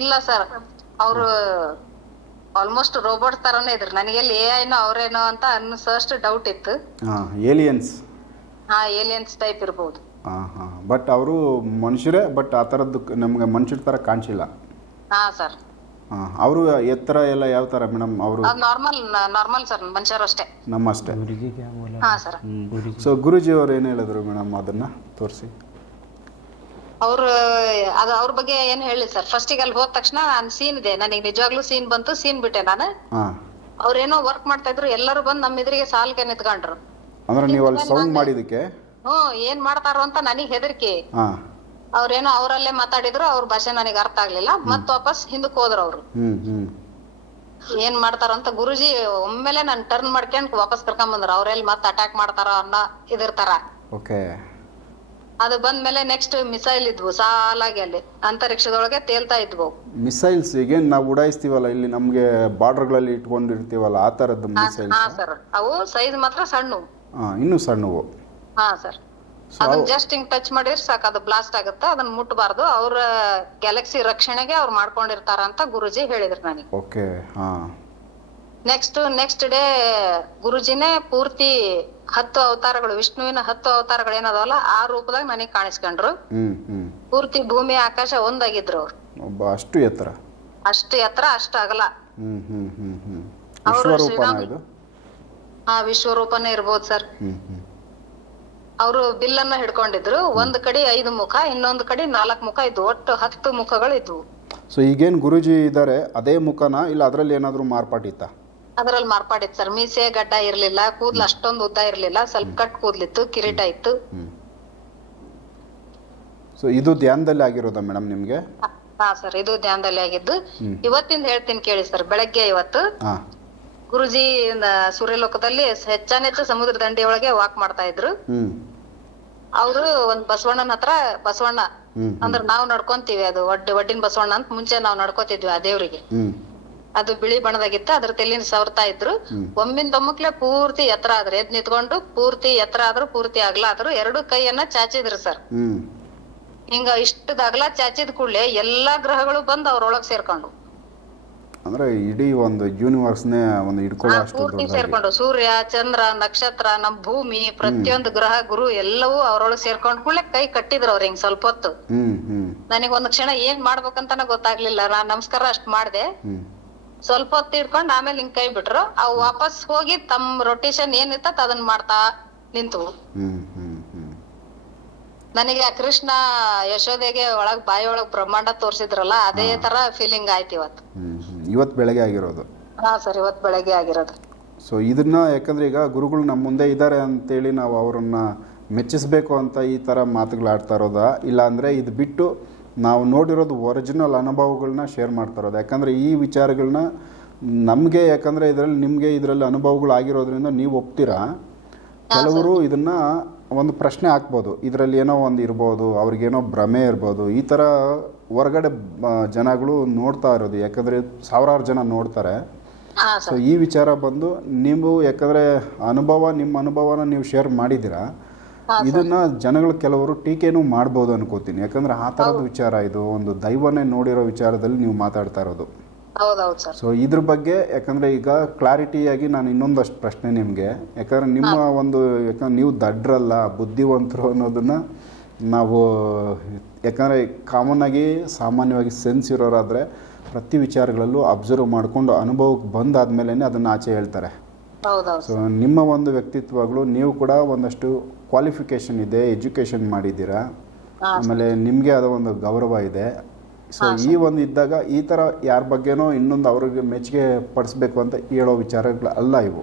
ಇಲ್ಲ ಸರ್, ಅವರು ಆಲ್ಮೋಸ್ಟ್ ರೋಬೋಟ್ ತರಾನೇ ಇದ್ರು. ನನಗೆಲ್ಲಿ AI ಅವ್ರೇನೋ ಅಂತ ಫಸ್ಟ್ ಡೌಟ್ ಇತ್ತು. ಏಲಿಯನ್ಸ್? ಏಲಿಯನ್ಸ್ ಟೈಪ್ ಇರ್ಬೋದು. ಬಟ್ ಅವರು ಮನುಷ್ಯರೇ, ಬಟ್ ಆ ಥರದ್ದು ನಮ್ಗೆ ಮನುಷ್ಯರ ತರ ಕಾಣಿಸಿಲ್ಲ. ಹಾ ಸರ್. ಅವರು ಎತ್ತರ ಎಲ್ಲ ಯಾವ ತರ ಮೇಡಮ್? ಅವರು ನಾರ್ಮಲ್ ಸರ್, ಮನುಷ್ಯರು ಅಷ್ಟೇ, ನಮ್ಮಷ್ಟೇ. ಹಾ ಸರ್. ಸೊ ಗುರುಜಿ ಅವ್ರು ಏನ್ ಹೇಳಿದ್ರು ಮೇಡಮ್ ಅದನ್ನ ತೋರಿಸಿ? ಅವ್ರ ಬಗ್ಗೆ ಏನ್ ಹೇಳಿ ಸರ್, ಫಸ್ಟಿಗೆ ಅಲ್ಲಿ ಹೋದ ತಕ್ಷಣ ಸೀನ್ ಇದೆ, ನನಗೆ ನಿಜವಾಗ್ಲೂ ಸೀನ್ ಬಂತು, ಸೀನ್ ಬಿಟ್ಟೆ ನಾನು. ಅವ್ರೇನೋ ವರ್ಕ್ ಮಾಡ್ತಾ ಇದ್ರು, ಎಲ್ಲರೂ ಬಂದು ನಮ್ಮ ಎದುರಿಗೆ ಸಾಲ್ಗೆ ನಿಂತ್ಕೊಂಡ್ರು. ಅಂದ್ರೆ ನೀವು ಅಲ್ಲಿ ಸೌಂಡ್ ಮಾಡಿದಕ್ಕೆ ಏನ್ ಮಾಡ್ತಾರೋ ಅಂತ ನನಗ್ ಹೆದರ್ಕಿ. ಅವ್ರೇನೋ ಅವರಲ್ಲೇ ಮಾತಾಡಿದ್ರು, ಅವ್ರ ಭಾಷೆ ನನಗೆ ಅರ್ಥ ಆಗ್ಲಿಲ್ಲ. ಮತ್ ವಾಪಸ್ ಹಿಂದಕ್ ಹೋದ್ರು ಅವ್ರು. ಏನ್ ಮಾಡ್ತಾರ ಅಂತ ಗುರುಜಿ ಒಮ್ಮೆಲೆ ನನ್ ಟರ್ನ್ ಮಾಡ್ಕೊಂಡ್ ವಾಪಸ್ ಕರ್ಕೊಂಡ್ ಬಂದ್ರು. ಅವ್ರೆಲ್ಲಿ ಮತ್ ಅಟ್ಯಾಕ್ ಮಾಡ್ತಾರ ಅನ್ನೋ ಇದಿರ್ತಾರ. ಅದು ಬಂದ್ಮೇಲೆ ನೆಕ್ಸ್ಟ್ ಮಿಸೈಲ್ ಇದ್ವು ಸಾಲಾಗಿ, ಅಲ್ಲಿ ಅಂತರಿಕ್ಷದೊಳಗೆ ತೇಲ್ತಾ ಇದ್ವು. ಮಿಸೈಲ್ಸ್ ಈಗ ನಾವು ಉಡಾಯಿಸ್ತೀವಲ್ಲ ಇಲ್ಲಿ ನಮ್ಗೆ ಬಾರ್ಡರ್ಗಳಲ್ಲಿ ಇಟ್ಕೊಂಡಿರ್ತೀವಲ್ಲ ಆ ತರದ್ದು ಮಿಸೈಲ್ಸ್? ಹಾ ಸರ್, ಅವು ಸೈಜ್ ಮಾತ್ರ ಸಣ್ಣ, ಇನ್ನು ಸಣ್ಣವು. ಹಾ ಸರ್. ಅದನ್ನ ಜಸ್ಟ್ ಹಿಂಗ್ ಟಚ್ ಮಾಡಿದ್ರೆ ಸಾಕು, ಅದು ಬ್ಲಾಸ್ಟ್ ಆಗುತ್ತೆ, ಅದನ್ನ ಮುಟ್ಟಬಾರ್ದು. ಅವ್ರ ಗ್ಯಾಲಕ್ಸಿ ರಕ್ಷಣೆಗೆ ಅವ್ರು ಮಾಡ್ಕೊಂಡಿರ್ತಾರ ಅಂತ ಗುರುಜಿ ಹೇಳಿದ್ರು ನನಗೆ. ಓಕೆ. ನೆಕ್ಸ್ಟ್ ಡೇ ಗುರುಜಿನೇ ಪೂರ್ತಿ 10 ಅವತಾರಗಳು, ವಿಷ್ಣುವಿನ 10 ಅವತಾರಗಳು ಏನದವಲ್ಲ ಆ ರೂಪದಾಗ ನನಗೆ ಕಾಣಿಸ್ಕೊಂಡ್ರು. ಪೂರ್ತಿ ಭೂಮಿ ಆಕಾಶ ಒಂದಾಗಿದ್ರು ಅವ್ರು. ಅಷ್ಟು ಎತ್ತರ, ಅಷ್ಟು ಎತ್ತರ, ಅಷ್ಟು ಅಗಲ. ವಿಶ್ವರೂಪನೇ ಇರ್ಬೋದು ಸರ್. ಅವರು ಬಿಲ್ಲನ್ನ ಹಿಡ್ಕೊಂಡಿದ್ರು. ಒಂದ್ ಕಡೆ 5 ಮುಖ, ಇನ್ನೊಂದ್ ಕಡೆ 4 ಮುಖ ಇದ್ವು. ಒಟ್ಟು 10 ಮುಖಗಳು ಇದ್ವು. ಸೊ ಈಗೇನ್ ಗುರುಜಿ ಇದಾರೆ ಅದೇ ಮುಖನ ಇಲ್ಲ ಅದ್ರಲ್ಲಿ ಏನಾದ್ರು ಮಾರ್ಪಾಟಿತ್ತ? ಅದ್ರಲ್ಲಿ ಮಾರ್ಪಾಡಿತ್ತು ಸರ್. ಮೀಸೆ ಗಡ್ಡ ಇರ್ಲಿಲ್ಲ, ಕೂದ್ಲು ಅಷ್ಟೊಂದು ಉದ್ದ ಇರ್ಲಿಲ್ಲ, ಸ್ವಲ್ಪ ಕಟ್ ಕೂದ್ಲಿತ್ತು, ಕಿರೀಟ ಇತ್ತು. ಸೊ ಇದು ಧ್ಯಾನದಲ್ಲಿ ಆಗಿರೋದಾ ಮೇಡಮ್ ನಿಮ್ಗೆ? ಹಾ ಸರ್, ಇದು ಧ್ಯಾನದಲ್ಲಿ ಆಗಿದ್ದು. ಇವತ್ತಿಂದ ಹೇಳ್ತೀನಿ ಕೇಳಿ ಸರ್. ಬೆಳಗ್ಗೆ ಇವತ್ತು ಗುರುಜಿ ಸೂರ್ಯಲೋಕದಲ್ಲಿ ಹೆಚ್ಚಾನೆಚ್ಚು ಸಮುದ್ರ ದಂಡೆ ಒಳಗೆ ವಾಕ್ ಮಾಡ್ತಾ ಇದ್ರು. ಅವರು ಒಂದ್ ಬಸವಣ್ಣನ ಹತ್ರ, ಬಸವಣ್ಣ ಅಂದ್ರ ನಾವ್ ನಡ್ಕೊಂತೀವಿ, ಅದು ಒಡ್ಡಿನ ಬಸವಣ್ಣ ಅಂತ ಮುಂಚೆ ನಾವ್ ನಡ್ಕೋತಿದ್ವಿ ಆ ದೇವ್ರಿಗೆ. ಅದು ಬಿಳಿ ಬಣ್ಣದಾಗಿತ್ತ, ಅದ್ರ ತೆಲಿನ ಸವರ್ತಾ ಇದ್ರು. ಒಮ್ಮಿಂದೊಮ್ಮಕ್ಲೆ ಪೂರ್ತಿ ಎತ್ತರ ಆದ್ರು, ಎದ್ ನಿಂತ್ಕೊಂಡು ಪೂರ್ತಿ ಎತ್ತರ ಆದ್ರು, ಪೂರ್ತಿ ಅಗಲ ಆದ್ರು. 2 ಕೈಯನ್ನ ಚಾಚಿದ್ರು ಸರ್. ಹಿಂಗ ಇಷ್ಟದ ಅಗಲ ಚಾಚಿದ ಕೂಡ್ಲೆ ಎಲ್ಲಾ ಗ್ರಹಗಳು ಬಂದ್ ಅವ್ರೊಳಗ್ ಸೇರ್ಕೊಂಡು, ಅಂದ್ರೆ ಇಡೀ ಒಂದು ಯೂನಿವರ್ಸ್ನೇ ಒಂದು ಪೂರ್ತಿ ಸೇರ್ಕೊಂಡು, ಸೂರ್ಯ, ಚಂದ್ರ, ನಕ್ಷತ್ರ, ನಮ್ ಭೂಮಿ, ಪ್ರತಿಯೊಂದು ಗ್ರಹ, ಗುರು ಎಲ್ಲವೂ ಅವ್ರೊಳಗ್ ಸೇರ್ಕೊಂಡ್ ಕೂಡ್ಲೆ ಕೈ ಕಟ್ಟಿದ್ರು ಅವ್ರ ಹಿಂಗ್ ಸ್ವಲ್ಪ ಹೊತ್ತು. ನನಗ್ ಒಂದ್ ಕ್ಷಣ ಏನ್ ಮಾಡ್ಬೇಕಂತಾನ ಗೊತ್ತಾಗ್ಲಿಲ್ಲ. ನಾನ್ ನಮಸ್ಕಾರ ಅಷ್ಟ್ ಮಾಡ್ದೆ. ಸ್ವಲ್ಪ ಹೊತ್ತು ಇಟ್ಕೊಂಡ್ ಆಮೇಲೆ ಹಿಂಗ್ ಕೈ ಬಿಟ್ರು. ಅವು ವಾಪಸ್ ಹೋಗಿ ತಮ್ಮ ರೊಟೇಷನ್ ಏನಿತ್ತ ಅದನ್ನ ಮಾಡ್ತಾ ನಿಂತು. ನನಗೆ ಕೃಷ್ಣ ಯಶೋದೆಗೆ ಬಾಯಿ ಒಳಗ್ ಬ್ರಹ್ಮಾಂಡ ತೋರ್ಸಿದ್ರಲ್ಲ, ಅದೇ ತರ ಫೀಲಿಂಗ್ ಆಯ್ತು ಇವತ್ತು ಬೆಳಗ್ಗೆ ಆಗಿರೋದು. ಹಾ ಸರ್, ಇವತ್ತು ಬೆಳಗ್ಗೆ ಆಗಿರೋದು. ಸೊ ಇದನ್ನ ಯಾಕಂದ್ರೆ ಈಗ ಗುರುಗಳು ನಮ್ಮ ಮುಂದೆ ಇದ್ದಾರೆ ಅಂತೇಳಿ ನಾವು ಅವ್ರನ್ನ ಮೆಚ್ಚಿಸ್ಬೇಕು ಅಂತ ಈ ತರ ಮಾತುಗಳಾಡ್ತಾ ಇರೋದಾ, ಇಲ್ಲ ಅಂದ್ರೆ ಇದು ಬಿಟ್ಟು ನಾವು ನೋಡಿರೋದು ಒರಿಜಿನಲ್ ಅನುಭವಗಳನ್ನ ಶೇರ್ ಮಾಡ್ತಾ ಇರೋದು? ಯಾಕಂದ್ರೆ ಈ ವಿಚಾರಗಳನ್ನ ನಮಗೆ, ಯಾಕಂದ್ರೆ ಇದರಲ್ಲಿ ನಿಮಗೆ ಇದರಲ್ಲಿ ಅನುಭವಗಳು ಆಗಿರೋದ್ರಿಂದ ನೀವು ಒಪ್ತೀರಾ. ಕೆಲವರು ಇದನ್ನ ಒಂದು ಪ್ರಶ್ನೆ ಹಾಕ್ಬೋದು, ಇದರಲ್ಲಿ ಏನೋ ಒಂದು ಇರ್ಬೋದು, ಅವ್ರಿಗೇನೋ ಭ್ರಮೆ ಇರ್ಬೋದು. ಈ ಥರ ಹೊರಗಡೆ ಜನಗಳು ನೋಡ್ತಾ ಇರೋದು, ಯಾಕಂದರೆ 1000 ಜನ ನೋಡ್ತಾರೆ. ಸೊ ಈ ವಿಚಾರ ಬಂದು ನೀವು, ಯಾಕಂದರೆ ನಿಮ್ಮ ಅನುಭವನ ನೀವು ಶೇರ್ ಮಾಡಿದ್ದೀರಾ, ಇದನ್ನ ಜನಗಳು ಕೆಲವರು ಟೀಕೆನೂ ಮಾಡ್ಬೋದು ಅನ್ಕೋತೀನಿ. ಯಾಕಂದರೆ ಆ ಥರದ ವಿಚಾರ ಇದು, ಒಂದು ದೈವನೇ ನೋಡಿರೋ ವಿಚಾರದಲ್ಲಿ ನೀವು ಮಾತಾಡ್ತಾ ಇರೋದು. ಸೊ ಇದ್ರ ಬಗ್ಗೆ ಯಾಕಂದರೆ ಈಗ ಕ್ಲಾರಿಟಿಯಾಗಿ ನಾನು ಇನ್ನೊಂದಷ್ಟು ಪ್ರಶ್ನೆ ನಿಮಗೆ, ಯಾಕಂದರೆ ನಿಮ್ಮ ಒಂದು, ಯಾಕಂದ್ರೆ ನೀವು ದಡ್ರಲ್ಲ, ಬುದ್ಧಿವಂತರು ಅನ್ನೋದನ್ನು ನಾವು, ಯಾಕಂದರೆ ಕಾಮನ್ ಆಗಿ ಸಾಮಾನ್ಯವಾಗಿ ಸೆನ್ಸ್ ಇರೋರಾದರೆ ಪ್ರತಿ ವಿಚಾರಗಳಲ್ಲೂ ಅಬ್ಸರ್ವ್ ಮಾಡಿಕೊಂಡು ಅನುಭವಕ್ಕೆ ಬಂದಾದ್ಮೇಲೆ ಅದನ್ನು ಆಚೆ ಹೇಳ್ತಾರೆ. ಸೊ ನಿಮ್ಮ ಒಂದು ವ್ಯಕ್ತಿತ್ವಗಳು, ನೀವು ಕೂಡ ಒಂದಷ್ಟು ಕ್ವಾಲಿಫಿಕೇಶನ್ ಇದೆ, ಎಜುಕೇಷನ್ ಮಾಡಿದ್ದೀರಾ, ಆಮೇಲೆ ನಿಮಗೆ ಅದರ ಒಂದು ಗೌರವ ಇದೆ. ಸೊ ಈ ಒಂದು ಇದ್ದಾಗ ಈ ಥರ ಯಾರ ಬಗ್ಗೆನೋ ಇನ್ನೊಂದು ಅವ್ರಿಗೆ ಮೆಚ್ಚುಗೆ ಪಡಿಸ್ಬೇಕು ಅಂತ ಹೇಳೋ ವಿಚಾರಗಳು ಅಲ್ಲ ಇವು.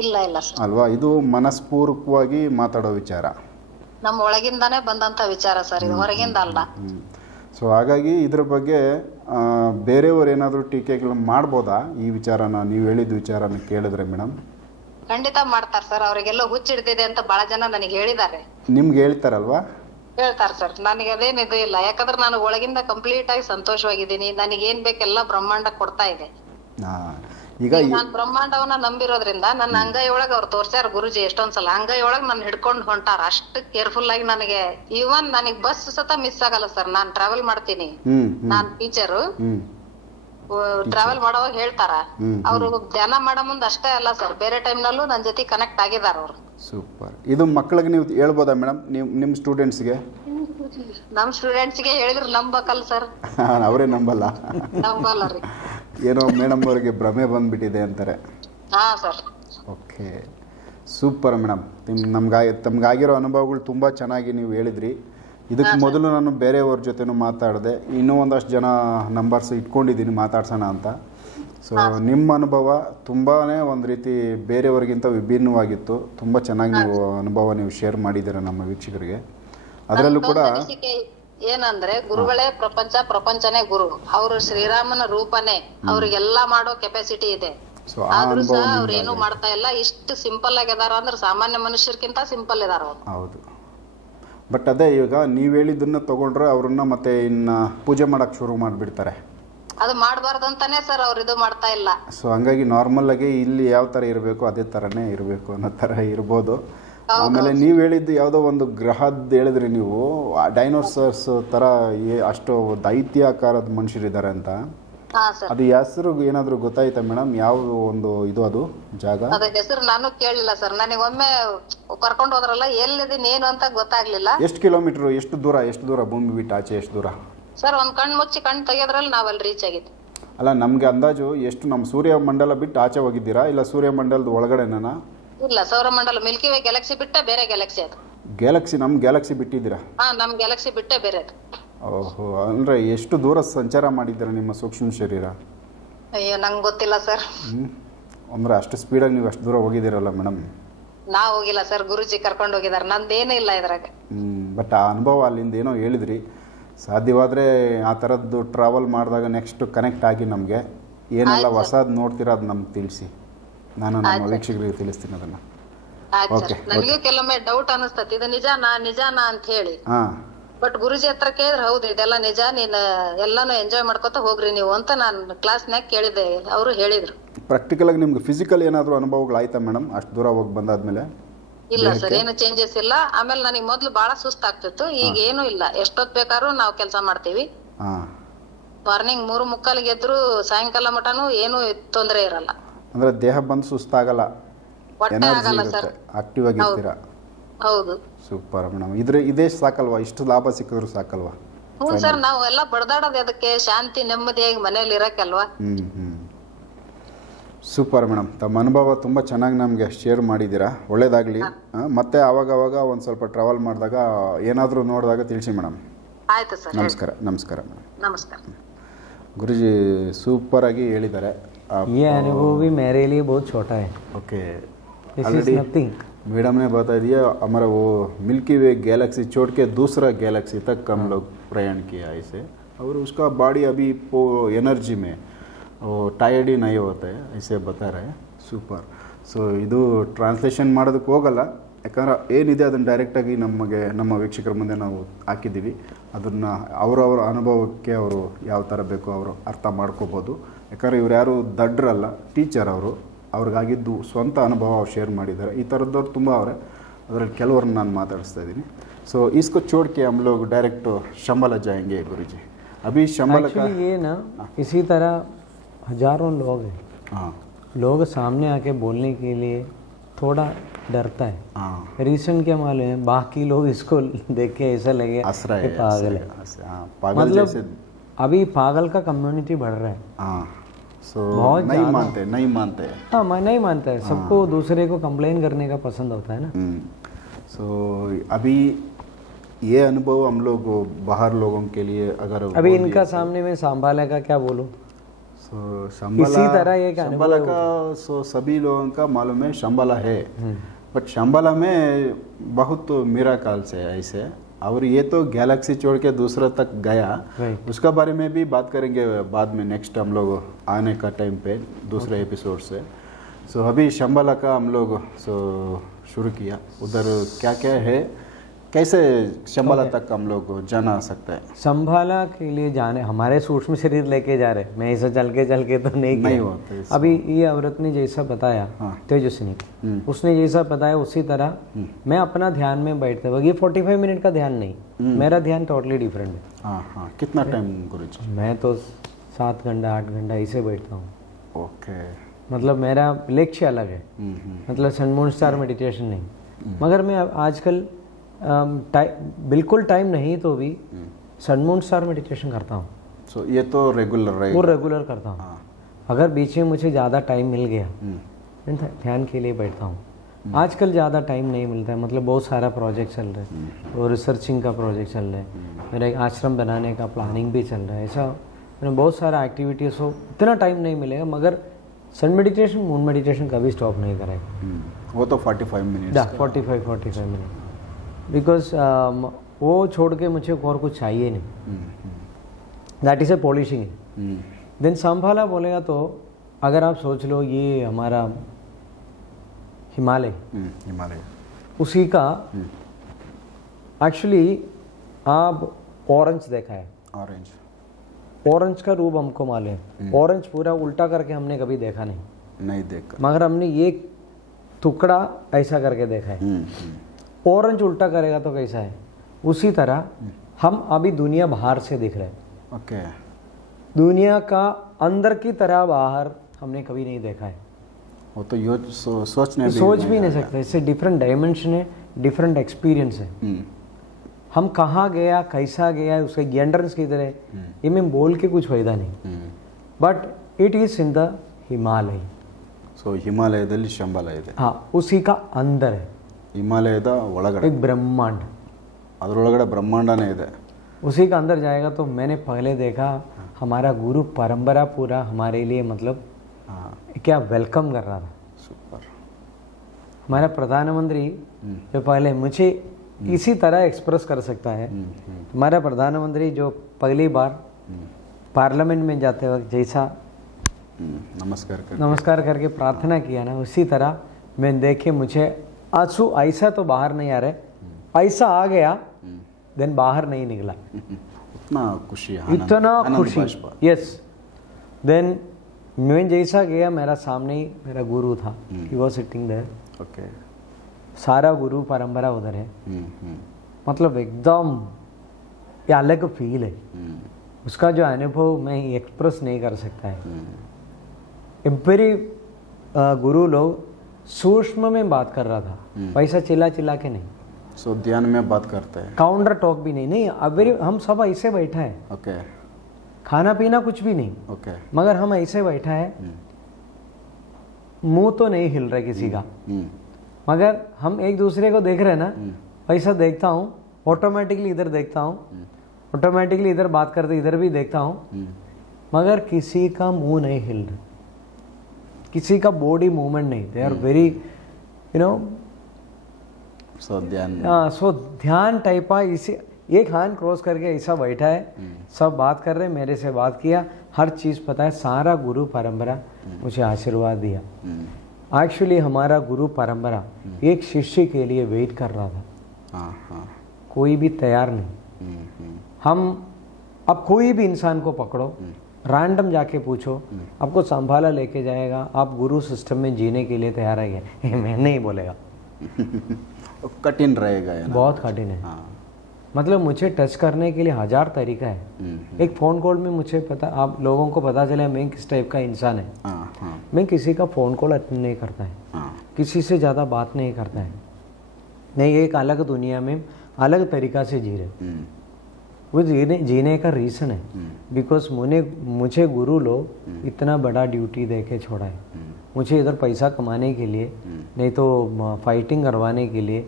ಇಲ್ಲ ಇಲ್ಲ ಸರ್, ಅಲ್ವಾ? ಇದು ಮನಸ್ಪೂರ್ವಕವಾಗಿ ಮಾತಾಡೋ ವಿಚಾರ, ನಮ್ಮ ಒಳಗಿಂದಾನೇ ಬಂದಂತ ವಿಚಾರ ಸರ್, ಇದು ಹೊರಗಿಂದ ಅಲ್ಲ. ಸೊ ಹಾಗಾಗಿ ಇದ್ರ ಬಗ್ಗೆ ಬೇರೆಯವರು ಏನಾದರೂ ಟೀಕೆಗಳು ಮಾಡ್ಬೋದಾ ಈ ವಿಚಾರನ, ನೀವು ಹೇಳಿದ ವಿಚಾರನ ಕೇಳಿದ್ರೆ ಮೇಡಮ್? ಖಂಡಿತ ಮಾಡ್ತಾರೆ ಸರ್, ಅವರಿಗೆಲ್ಲ ಹುಚ್ಚಿಡ್ತಿದೆ ಅಂತ ಬಹಳ ಜನ ನನಗೆ ಹೇಳಿದ್ದಾರೆ. ನಿಮ್ಗೆ ಹೇಳ್ತಾರಲ್ವಾ? ಹೇಳ್ತಾರೆ ಸರ್, ನನಗೆ ಅದೇನು ಇದು ಇಲ್ಲ, ಯಾಕಂದ್ರೆ ನಾನು ಒಳಗಿಂದ ಕಂಪ್ಲೀಟ್ ಆಗಿ ಸಂತೋಷವಾಗಿದ್ದೀನಿ. ನನಗೆ ಏನ್ ಬೇಕೆಲ್ಲ ಬ್ರಹ್ಮಾಂಡ ಕೊಡ್ತಾ ಇದೆ. ಈಗ ನಾನ್ ಬ್ರಹ್ಮಾಂಡವನ್ನ ನಂಬಿರೋದ್ರಿಂದ ನನ್ನ ಅಂಗೈ ಒಳಗ ಅವ್ರು ತೋರ್ಸ್ಯಾರ ಗುರುಜಿ ಎಷ್ಟೊಂದ್ಸಲ, ಅಂಗೈ ಒಳಗ್ ನನ್ ಹಿಡ್ಕೊಂಡ್ ಹೊಂಟಾರ. ಅಷ್ಟು ಕೇರ್ಫುಲ್ ಆಗಿ ನನಗೆ ಈವನ್ ನನಗ್ ಬಸ್ ಸತ ಮಿಸ್ ಆಗಲ್ಲ ಸರ್. ನಾನ್ ಟ್ರಾವೆಲ್ ಮಾಡ್ತೀನಿ, ನಾನ್ ಟೀಚರು, ಟ್ರಾವೆಲ್ ಮಾಡೋವಾಗ ಹೇಳ್ತಾರ ಅವ್ರು ಧ್ಯಾನ ಮಾಡೋ ಮುಂದ್ ಅಷ್ಟೇ ಅಲ್ಲ ಸರ್, ಬೇರೆ ಟೈಮ್ ನಲ್ಲೂ ನನ್ ಜೊತೆ ಕನೆಕ್ಟ್ ಆಗಿದಾರ ಅವ್ರು. ಸೂಪರ್. ಇದು ಮಕ್ಕಳಿಗೆ ನೀವು ಹೇಳ್ಬೋದಾ ಮೇಡಮ್, ನೀವು ನಿಮ್ ಸ್ಟೂಡೆಂಟ್ಸ್ಗೆ? ನಮ್ ಸ್ಟೂಡೆಂಟ್ಸ್ಗೆ ಹೇಳಿದ್ರು ನಂಬಕಲ್ ಸರ್. ಅವರೇ ನಂಬಲ್ಲ. ನಂಬಲ್ಲ ರೀ. ಏನೋ ಮೇಡಮ್ ಅವರಿಗೆ ಭ್ರಮೆ ಬಂದ್ಬಿಟ್ಟಿದೆ ಅಂತಾರೆ. ಹಾ ಸರ್. Okay, super madam. ತಮ್ಗಾಗಿರೋ ಅನುಭವಗಳು ತುಂಬ ಚೆನ್ನಾಗಿ ನೀವು ಹೇಳಿದ್ರಿ. ಇದಕ್ಕೆ ಮೊದಲು ನಾನು ಬೇರೆಯವ್ರ ಜೊತೆನೂ ಮಾತಾಡಿದೆ, ಇನ್ನೂ ಒಂದಷ್ಟು ಜನ ನಂಬರ್ಸ್ ಇಟ್ಕೊಂಡಿದ್ದೀನಿ ಮಾತಾಡ್ಸೋಣ ಅಂತ. ಸೊ ನಿಮ್ಮ ಅನುಭವ ತುಂಬಾ ಒಂದು ರೀತಿ ಬೇರೆಯವ್ರಿಗಿಂತ ವಿಭಿನ್ನವಾಗಿತ್ತು. ತುಂಬ ಚೆನ್ನಾಗಿ ನೀವು ಶೇರ್ ಮಾಡಿದ್ದೀರ ನಮ್ಮ ವೀಕ್ಷಕರಿಗೆ. ಅದರಲ್ಲೂ ಕೂಡ ಏನಂದ್ರೆ ಗುರುಗಳೇ ಪ್ರಪಂಚ, ಪ್ರಪಂಚನೇ ಗುರು. ಅವರು ಶ್ರೀರಾಮನ ರೂಪನೇ, ಅವ್ರಿಗೆಲ್ಲ ಮಾಡೋ ಕೆಪಾಸಿಟಿ ಇದೆ. ಆದ್ರೂ ಸಹ ಅವ್ರು ಏನು ಮಾಡ್ತಾ ಇಲ್ಲ. ಇಷ್ಟು ಸಿಂಪಲ್ ಆಗಿದಾರ ಅಂದ್ರೆ ಸಾಮಾನ್ಯ ಮನುಷ್ಯರ್ಕಿಂತ ಸಿಂಪಲ್ ಇದಾರ ಅವ್ರು. ಹೌದು. ಬಟ್ ಅದೇ ಈಗ ನೀವ್ ಹೇಳಿದ್ದನ್ನ ತಗೊಂಡ್ರೆ ಅವ್ರನ್ನ ಮತ್ತೆ ಇನ್ನ ಪೂಜೆ ಮಾಡಕ್ ಶುರು ಮಾಡ್ಬಿಡ್ತಾರೆ. ಅದು ಮಾಡಬಾರ್ದು ಅಂತಾನೆ ಸರ್ ಅವ್ರು ಇದು ಮಾಡ್ತಾ ಇಲ್ಲ. ಸೊ ಹಂಗಾಗಿ ನಾರ್ಮಲ್ ಆಗಿ ಇಲ್ಲಿ ಯಾವ ತರ ಇರಬೇಕು ಅದೇ ತರನೇ ಇರಬೇಕು ಅನ್ನೋ ತರ ಇರ್ಬೋದು. ಆಮೇಲೆ ನೀವು ಹೇಳಿದ್ದು ಯಾವುದೋ ಒಂದು ಗ್ರಹದ ಹೇಳಿದ್ರಿ ನೀವು, ಡೈನೋಸರ್ಸ್ ತರ ಅಷ್ಟು ದೈತ್ಯಾಕಾರದ ಮನುಷ್ಯರಿದ್ದಾರೆ ಅಂತ. ಅದು ಹೆಸರು ಏನಾದ್ರು ಗೊತ್ತಾಯ್ತಾ ಮೇಡಮ್? ಯಾವ ಒಂದು ಇದು ಅದು ಜಾಗ? ಅದ ಹೆಸರು ನಾನು ಕೇಳಿಲ್ಲ ಸರ್. ನನಗೆ ಒಮ್ಮೆ ಕರ್ಕೊಂಡು ಹೋದ್ರಲ್ಲ, ಎಲ್ಲಿದ್ದೀನಿ ಏನು ಅಂತ ಗೊತ್ತಾಗ್ಲಿಲ್ಲ. ಎಷ್ಟು ಕಿಲೋಮೀಟರ್, ಎಷ್ಟು ದೂರ ಭೂಮಿ ಬಿಟ್ಟು ಆಚೆ ಎಷ್ಟು ದೂರ ಸರ್? ಒಂದ್ ಕಣ್ ಮುಚ್ಚಿ ಕಣ್ ತೆಗೆದ್ರಲ್ಲಿ ನಾವಲ್ಲಿ ರೀಚ್ ಆಗಿದ್ವಿ. ಅಲ್ಲ, ನಮ್ಗೆ ಅಂದಾಜು ಎಷ್ಟು? ನಮ್ಮ ಸೂರ್ಯ ಮಂಡಲ ಬಿಟ್ಟು ಆಚೆ ಹೋಗಿದ್ದೀರಾ ಇಲ್ಲ ಸೂರ್ಯ ಮಂಡಲದ ಒಳಗಡೆನ? ಇಲ್ಲ, ಸೌರಮಂಡಲ ಮಿಲ್ಕಿ ವೇ ಗ್ಯಾಲಕ್ಸಿ ಬಿಟ್ಟೆ ಬೇರೆ ಗ್ಯಾಲಕ್ಸಿ ಅದು. ಗ್ಯಾಲಕ್ಸಿ? ನಮ್ ಗ್ಯಾಲಕ್ಸಿ ಬಿಟ್ಟಿದ್ದೀರಾ? ನಮ್ ಗ್ಯಾಲಕ್ಸಿ ಬಿಟ್ಟೆ ಬೇರೆ ಅದು. ಓಹೋ, ಅಂದ್ರೆ ಎಷ್ಟು ದೂರ ಸಂಚಾರ ಮಾಡಿದ್ದೀರಾ ನಿಮ್ಮ ಸೂಕ್ಷ್ಮ ಶರೀರ? ಅಯ್ಯೋ, ನಂಗೆ ಗೊತ್ತಿಲ್ಲ ಸರ್. ಅಂದ್ರೆ ಅಷ್ಟು ಸ್ಪೀಡಾಗಿ ನೀವು ಅಷ್ಟು ದೂರ ಹೋಗಿದ್ದೀರಲ್ಲ ಮೇಡಮ್? ನಾವ್ ಹೋಗಿಲ್ಲ ಸರ್, ಗುರುಜಿ ಕರ್ಕೊಂಡು ಹೋಗಿದಾರೆ. ನಂದೇನೂ ಇಲ್ಲ ಇದ್ರಾಗ. ಬಟ್ ಆ ಅನುಭವ ಅಲ್ಲಿಂದ ಏನೋ ಹೇಳಿದ್ರಿ. ಸಾಧ್ಯವಾದ್ರೆ ಆ ಥರದ್ದು ಟ್ರಾವೆಲ್ ಮಾಡಿದಾಗ ನೆಕ್ಸ್ಟ್ ಕನೆಕ್ಟ್ ಆಗಿ ನಮಗೆ ಏನೆಲ್ಲ ಹೊಸದ್ ನೋಡ್ತೀರಾ ಅದು ನಮ್ಗೆ ತಿಳಿಸಿ. ನಾನು ನಮ್ಮ ವೀಕ್ಷಕರಿಗೆ ತಿಳಿಸ್ತೀನಿ ಅದನ್ನ. ನನಗೂ ಕೆಲವೊಮ್ಮೆ ಡೌಟ್ ಅನಿಸ್ತತಿ, ಇದು ನಿಜಾನಾ ಅಂತ ಹೇಳಿ. ಬಟ್ ಗುರುಜಿ ಹತ್ರ ಕೇಳಿದ್ರೆ ಹೌದು ಇದೆಲ್ಲ ನಿಜ, ನೀನ್ ಎಲ್ಲಾನು ಎಂಜಾಯ್ ಮಾಡ್ಕೊತ ಹೋಗ್ರಿ ನೀವು ಅಂತ ನಾನು ಕ್ಲಾಸ್ನಾಗ ಕೇಳಿದ್ದೆ. ಅವರು ಹೇಳಿದ್ರು. ಪ್ರಾಕ್ಟಿಕಲ್ ಆಗಿ ನಿಮ್ಗೆ ಫಿಸಿಕಲ್ ಏನಾದ್ರು ಅನುಭವಗಳು ಆಯ್ತಾ ಮೇಡಮ್ ಅಷ್ಟು ದೂರ ಹೋಗಿ ಬಂದಾದ್ಮೇಲೆ? ಇಲ್ಲ ಸರ್, ಏನು ಚೇಂಜಸ್ ಇಲ್ಲ. ಆಮೇಲೆ ನನಗೆ ಮೊದ್ಲು ಬಹಳ ಸುಸ್ತಾಗ್ತಿತ್ತು, ಈಗ ಏನು ಇಲ್ಲ. ಎಷ್ಟೊತ್ ಬೇಕಾದ್ರೂ ನಾವು ಕೆಲಸ ಮಾಡ್ತೀವಿ. ಮಾರ್ನಿಂಗ್ 3:45 ಎದ್ರು ಸಾಯಂಕಾಲ ಮಟನು ಏನು ತೊಂದರೆ ಇರಲ್ಲ. ಅಂದ್ರೆ ದೇಹ ಬಂದು ಸುಸ್ತಾಗಲ್ಲ, ಎನರ್ಜಿ ಇರುತ್ತೆ, ಆಕ್ಟಿವ್ ಆಗಿರ್ತೀರಾ. ಹೌದು. Super madam. ಇದೇ ಸಾಕಲ್ವಾ? ಇಷ್ಟು ಲಾಭ ಸಿಕ್ಕಿದ್ರು ಸಾಕಲ್ವಾ? ಹ್ಞೂ ಸರ್, ನಾವು ಎಲ್ಲ ಬಡದಾಡೋದು ಅದಕ್ಕೆ, ಶಾಂತಿ ನೆಮ್ಮದಿಯಾಗಿ ಮನೇಲಿ ಇರಕ್ಕಲ್ವಾ. Super madam. ತಮ್ಮ ಅನುಭವ ತುಂಬ ಚೆನ್ನಾಗಿ ನಮಗೆ ಶೇರ್ ಮಾಡಿದ್ದೀರಾ. ಒಳ್ಳೇದಾಗಲಿ. ಮತ್ತೆ ಆವಾಗ ಒಂದು ಸ್ವಲ್ಪ ಟ್ರಾವೆಲ್ ಮಾಡಿದಾಗ ಏನಾದರೂ ನೋಡಿದಾಗ ತಿಳಿಸಿ ಮೇಡಮ್. ಆಯ್ತು ಸರ್. ನಮಸ್ಕಾರ. ನಮಸ್ಕಾರ ಮೇಡಮ್. ನಮಸ್ಕಾರ. ಗುರುಜಿ ಸೂಪರ್ ಆಗಿ ಹೇಳಿದ್ದಾರೆ. ये अनुभव भी मेरे लिए बहुत छोटा है. ओके, ऑलरेडी मैडम ने बता दिया. हमारा वो मिल्की वे गैलेक्सी छोड़ के दूसरा गैलेक्सी तक हम लोग प्रयाण किया ऐसे, और उसका बॉडी अभी एनर्जी में वो टायर्ड ही नहीं होता है ऐसे बता रहे हैं. ಸೂಪರ್. ಸೊ ಇದು ಟ್ರಾನ್ಸ್ಲೇಷನ್ ಮಾಡೋದಕ್ಕೆ ಹೋಗಲ್ಲ, ಯಾಕಂದ್ರೆ ಏನಿದೆ ಅದನ್ನು ಡೈರೆಕ್ಟಾಗಿ ನಮ್ಮ ವೀಕ್ಷಕರ ಮುಂದೆ ನಾವು ಹಾಕಿದ್ದೀವಿ. ಅದನ್ನು ಅವರವರ ಅನುಭವಕ್ಕೆ ಅವರು ಯಾವ ಥರ ಬೇಕೋ ಅವರು ಅರ್ಥ ಮಾಡ್ಕೋಬೋದು. ಯಾಕಂದರೆ ಇವ್ರು ಯಾರು ದಡ್ರಲ್ಲ, ಟೀಚರ್ ಅವರು. ಅವ್ರಿಗಾಗಿದ್ದು ಸ್ವಂತ ಅನುಭವ ಅವ್ರು ಶೇರ್ ಮಾಡಿದ್ದಾರೆ. ಈ ಥರದ್ದವ್ರು ತುಂಬ ಅವರೇ, ಅದರಲ್ಲಿ ಕೆಲವ್ರನ್ನ ನಾನು ಮಾತಾಡಿಸ್ತಾ ಇದ್ದೀನಿ. ಸೊ इसको छोड़ के हम लोग डायरेक्ट शंबला जाएंगे गुरुजी. अभी शंबला का ये ना इसी तरह हजारों लोग हैं. लोग सामने आके बोलने के लिए थोड़ा डरता है. रीजन क्या मालूम है? बाकी लोग इसको देख के ऐसा लगे कि पागल है. मतलब अभी पागल का कम्युनिटी बढ़ रहा है. नहीं मानते. हाँ, मैं नहीं मानता है. सबको दूसरे को कंप्लेन करने का पसंद होता है ना. सो अभी ये अनुभव हम लोग बाहर लोगों के लिए अगर अभी इनका सामने में सांभाला का क्या बोलूं? सो इसी शंबला तरह एक शंबला अनुभव का सो सभी लोगों का मालूम है शंबला है, बट शंबला में बहुत मिराकल्स है ऐसे, और ये तो गैलेक्सी छोड़ के दूसरा तक गया, Right. उसका बारे में भी बात करेंगे बाद में, नेक्स्ट हम लोग आने का टाइम पे दूसरे एपिसोड से। सो अभी शंबला का हम लोग शुरू किया, उधर क्या क्या है, कैसे शंबला तक हम लोग जाना सकते हैं। संभाला के लिए जाने हमारे सूक्ष्म शरीर लेके जा रहे, मैं ऐसा चल के तो नहीं किया। होता है अभी ये औरत ने जैसा बताया, हाँ। तेजस्विनी, उसने जैसा बताया उसी तरह मैं अपना ध्यान में बैठते वक्त, ये 45 मिनट का ध्यान नहीं, मेरा ध्यान टोटली डिफरेंट है। हाँ हाँ, कितना टाइम गुरुजी? मैं तो 7 घंटा 8 घंटा ऐसे बैठता हूँ। ओके। मतलब मेरा लक्ष्य अलग है, मतलब सन मून स्टार मेडिटेशन नहीं। मगर मैं आजकल बिल्कुल टाइम नहीं तो भी सन मून स्टार मेडिटेशन करता हूँ। सो ये तो रेगुलर रहेगा? वो रेगुलर करता हूँ। हाँ। अगर बीच में मुझे ज़्यादा टाइम मिल गया ध्यान के लिए बैठता हूँ। आजकल ज़्यादा टाइम नहीं मिलता है, मतलब बहुत सारा प्रोजेक्ट चल रहा है और रिसर्चिंग का प्रोजेक्ट चल रहा है, मेरा एक आश्रम बनाने का प्लानिंग भी चल रहा है, ऐसा बहुत सारा एक्टिविटीज़ हो, इतना टाइम नहीं मिलेगा। मगर सन मेडिटेशन मून मेडिटेशन कभी स्टॉप नहीं करेगा। वो तो 45 मिनट 45 मिनट, बिकॉज वो छोड़ के मुझे और कुछ चाहिए नहीं। That is a polishing. Then संभाला बोलेगा तो अगर आप सोच लो ये हमारा हिमालय उसी का एक्चुअली आप ऑरेंज देखा है, ऑरेंज का रूप हमको मालूम है, ऑरेंज पूरा उल्टा करके हमने कभी देखा नहीं देखा, मगर हमने ये टुकड़ा ऐसा करके देखा है। ऑरेंज उल्टा करेगा तो कैसा है, उसी तरह हम अभी दुनिया बाहर से दिख रहे हैं। ओके। दुनिया का अंदर की तरह बाहर हमने कभी नहीं देखा है। वो तो सोच भी नहीं सकते, इससे डिफरेंट डायमेंशन है, डिफरेंट एक्सपीरियंस है। हम कहाँ गया, कैसा गया, उसका एंट्रेंस किधर है, ये मैं बोल के कुछ फायदा नहीं, but it is in the Himalaya. So ಹಿಮಾಲಯದಲ್ಲಿ ಶಂಬಲ ಇದೆ. हाँ, उसी का अंदर है, ಹಿಮಾಲಯದ ಒಳಗಡೆ एक ब्रह्मांड, ಅದರೊಳಗಡೆ ಬ್ರಹ್ಮಾಂಡನೇ ಇದೆ. उसी का अंदर जाएगा तो मैंने पहले देखा हमारा गुरु परंपरा पूरा हमारे लिए मतलब क्या वेलकम कर रहा था। सुपर। हमारा प्रधानमंत्री जो पहले मुझे इसी तरह एक्सप्रेस कर सकता है, हमारा प्रधानमंत्री जो पहली बार पार्लियामेंट में जाते वक्त जैसा नमस्कार करके प्रार्थना किया ना, उसी तरह मैं देखे मुझे आंसू ऐसा तो बाहर नहीं आ रहे, ऐसा आ गया देन बाहर नहीं निकला। इतना खुशी, यस। देन मैं जैसा गया मेरा सामने ही मेरा गुरु था, he was sitting there. Okay. सारा गुरु परंपरा उधर है, मतलब एकदम ये अलग फील है, उसका जो अनुभव मैं एक्सप्रेस नहीं कर सकता है। एवरी गुरु लोग सूक्ष्म में बात कर रहा था, वैसा चिल्ला चिल्ला के नहीं। सो ध्यान में बात करते हैं, काउंटर टॉक भी नहीं अभी हम सब ऐसे बैठा है। ओके। खाना पीना कुछ भी नहीं, ओके। मगर हम ऐसे बैठा है, मुंह तो नहीं हिल रहा किसी का, मगर हम एक दूसरे को देख रहे हैं ना, ऐसा देखता हूँ ऑटोमेटिकली, इधर देखता हूँ ऑटोमेटिकली, इधर बात करते इधर भी देखता हूँ, मगर किसी का मुंह नहीं हिल रहा, किसी का बॉडी मूवमेंट नहीं। दे आर वेरी सो ध्यान टाइप का। इसी एक हाथ क्रॉस करके ऐसा बैठा है, सब बात कर रहे, मेरे से बात किया, हर चीज़ पता है, सारा गुरु परंपरा मुझे आशीर्वाद दिया। एक्चुअली हमारा गुरु परंपरा एक शिष्य के लिए वेट कर रहा था, कोई भी तैयार नहीं। हम अब कोई भी इंसान को पकड़ो, रैंडम जाके पूछो, आपको संभाला लेके जाएगा, आप गुरु सिस्टम में जीने के लिए तैयार है क्या? मैं नहीं बोलेगा। कठिन रहेगा, बहुत कठिन है। मतलब मुझे टच करने के लिए 1000 तरीका है। एक फ़ोन कॉल में मुझे पता, आप लोगों को पता चले मैं किस टाइप का इंसान है। मैं किसी का फ़ोन कॉल अटेंड नहीं करता है, किसी से ज़्यादा बात नहीं करता है, नहीं, एक अलग दुनिया में अलग तरीका से जी रहे। वो जीने का रीज़न है बिकॉज मुझे गुरु लोग इतना बड़ा ड्यूटी दे के छोड़ा है। मुझे इधर पैसा कमाने के लिए नहीं तो फाइटिंग करवाने के लिए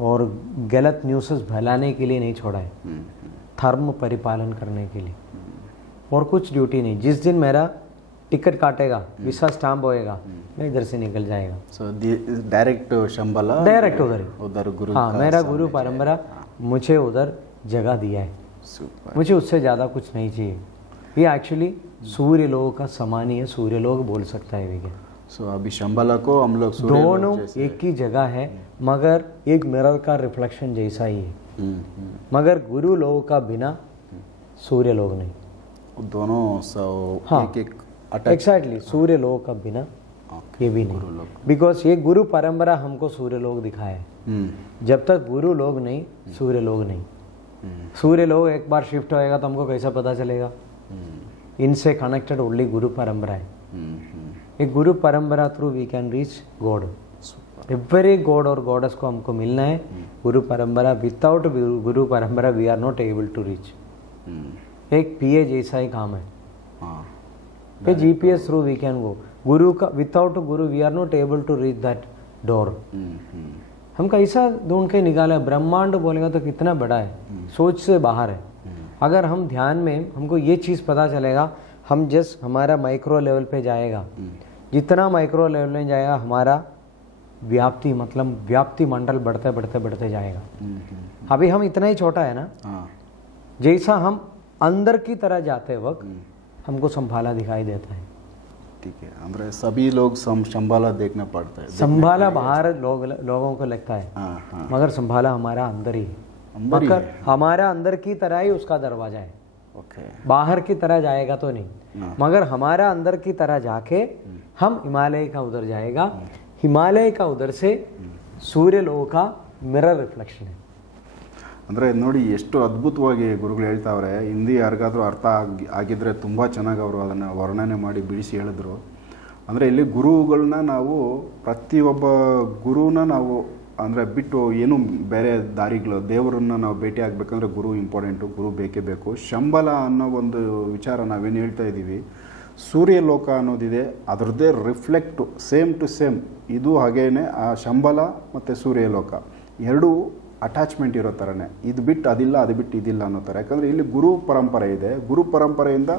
और गलत न्यूज़ फैलाने के लिए नहीं छोड़ा है, धर्म परिपालन करने के लिए, और कुछ ड्यूटी नहीं। जिस दिन मेरा टिकट काटेगा, वीसा स्टाम्प होएगा, मैं इधर से निकल जाएगा। सो डायरेक्ट शंबला डायरेक्ट उधर गुरु हाँ, मेरा गुरु परंपरा मुझे उधर जगह दिया है। मुझे उससे ज़्यादा कुछ नहीं चाहिए। ये एक्चुअली सूर्य लोक का समान ही है, सूर्य लोक बोल सकता है भी क्या। सो अभी शंबला को हम लोग दोनों एक ही जगह है, मगर एक मिरर का रिफ्लेक्शन जैसा ही है। मगर गुरु लोक का बिना सूर्य लोक नहीं। दोनों हाँ, एक एग्जैक्टली सूर्य लोक का बिना ये भी नहीं, बिकॉज ये गुरु परंपरा हमको सूर्य लोक दिखाया है। जब तक गुरु लोक नहीं, सूर्य लोक नहीं। सूर्य लोक एक बार शिफ्ट होएगा तो हमको कैसा पता चलेगा? इनसे कनेक्टेड ओनली गुरु परंपरा है। एक गुरु परंपरा through we can reach God. Every God और गॉडेस को हमको मिलना है। गुरु परंपरा, विदाउट गुरु परंपरा we are not able to reach. एक पीए जैसा ही काम है। पे GPS through we can go. गुरु का विदाउट गुरु we are not able to reach that door. हम कैसा ढूंढ के निकाला है? ब्रह्मांड बोलेगा तो कितना बड़ा है, सोच से बाहर है। अगर हम ध्यान में हमको ये चीज़ पता चलेगा, हम जस्ट हमारा माइक्रो लेवल पे जाएगा, जितना माइक्रो लेवल में जाएगा हमारा व्याप्ति मतलब व्याप्ति मंडल बढ़ते बढ़ते बढ़ते जाएगा। अभी हम इतना ही छोटा है ना, जैसा हम अंदर की तरह जाते वक्त हमको संभाला दिखाई देता है। ठीक है, हमारे सभी लोग संभाला देखना पड़ता है। संभाला बाहर लोगों को लगता है, मगर संभाला हमारा अंदर ही है। मगर हमारा अंदर की तरह ही उसका दरवाजा है। बाहर की तरह जाएगा तो नहीं, मगर हमारा अंदर की तरह जाके हम हिमालय का उधर जाएगा। हिमालय का उधर से सूर्य लोक का ಮಿರರ್ ರಿಫ್ಲೆಕ್ಷನ್. ಅಂದರೆ ನೋಡಿ ಎಷ್ಟು ಅದ್ಭುತವಾಗಿ ಗುರುಗಳು ಹೇಳ್ತಾವ್ರೆ. ಹಿಂದಿ ಯಾರಿಗಾದ್ರೂ ಅರ್ಥ ಆಗಿದ್ರೆ ತುಂಬ ಚೆನ್ನಾಗಿ ಅವರು ಅದನ್ನು ವರ್ಣನೆ ಮಾಡಿ ಬಿಡಿಸಿ ಹೇಳಿದ್ರು. ಅಂದರೆ ಇಲ್ಲಿ ಗುರುಗಳನ್ನ ನಾವು ಪ್ರತಿಯೊಬ್ಬ ಗುರುನ ನಾವು ಅಂದರೆ ಬಿಟ್ಟು ಏನು ಬೇರೆ ದಾರಿಗಳು ದೇವರನ್ನ ನಾವು ಭೇಟಿ ಆಗಬೇಕಂದ್ರೆ ಗುರು ಇಂಪಾರ್ಟೆಂಟು, ಗುರು ಬೇಕೇ ಬೇಕು. ಶಂಬಲ ಅನ್ನೋ ಒಂದು ವಿಚಾರ ನಾವೇನು ಹೇಳ್ತಾ ಇದ್ದೀವಿ, ಸೂರ್ಯ ಲೋಕ ಅನ್ನೋದಿದೆ, ಅದರದ್ದೇ ರಿಫ್ಲೆಕ್ಟು ಸೇಮ್ ಟು ಸೇಮ್ ಇದು ಹಾಗೇನೆ ಆ ಶಂಬಲ ಮತ್ತು ಸೂರ್ಯ ಲೋಕ ಎರಡೂ ಅಟ್ಯಾಚ್ಮೆಂಟ್ ಇರೋ ಥರನೇ. ಇದು ಬಿಟ್ಟು ಅದಿಲ್ಲ, ಅದು ಬಿಟ್ಟು ಇದಿಲ್ಲ ಅನ್ನೋ ಥರ. ಯಾಕಂದರೆ ಇಲ್ಲಿ ಗುರು ಪರಂಪರೆ ಇದೆ. ಗುರು ಪರಂಪರೆಯಿಂದ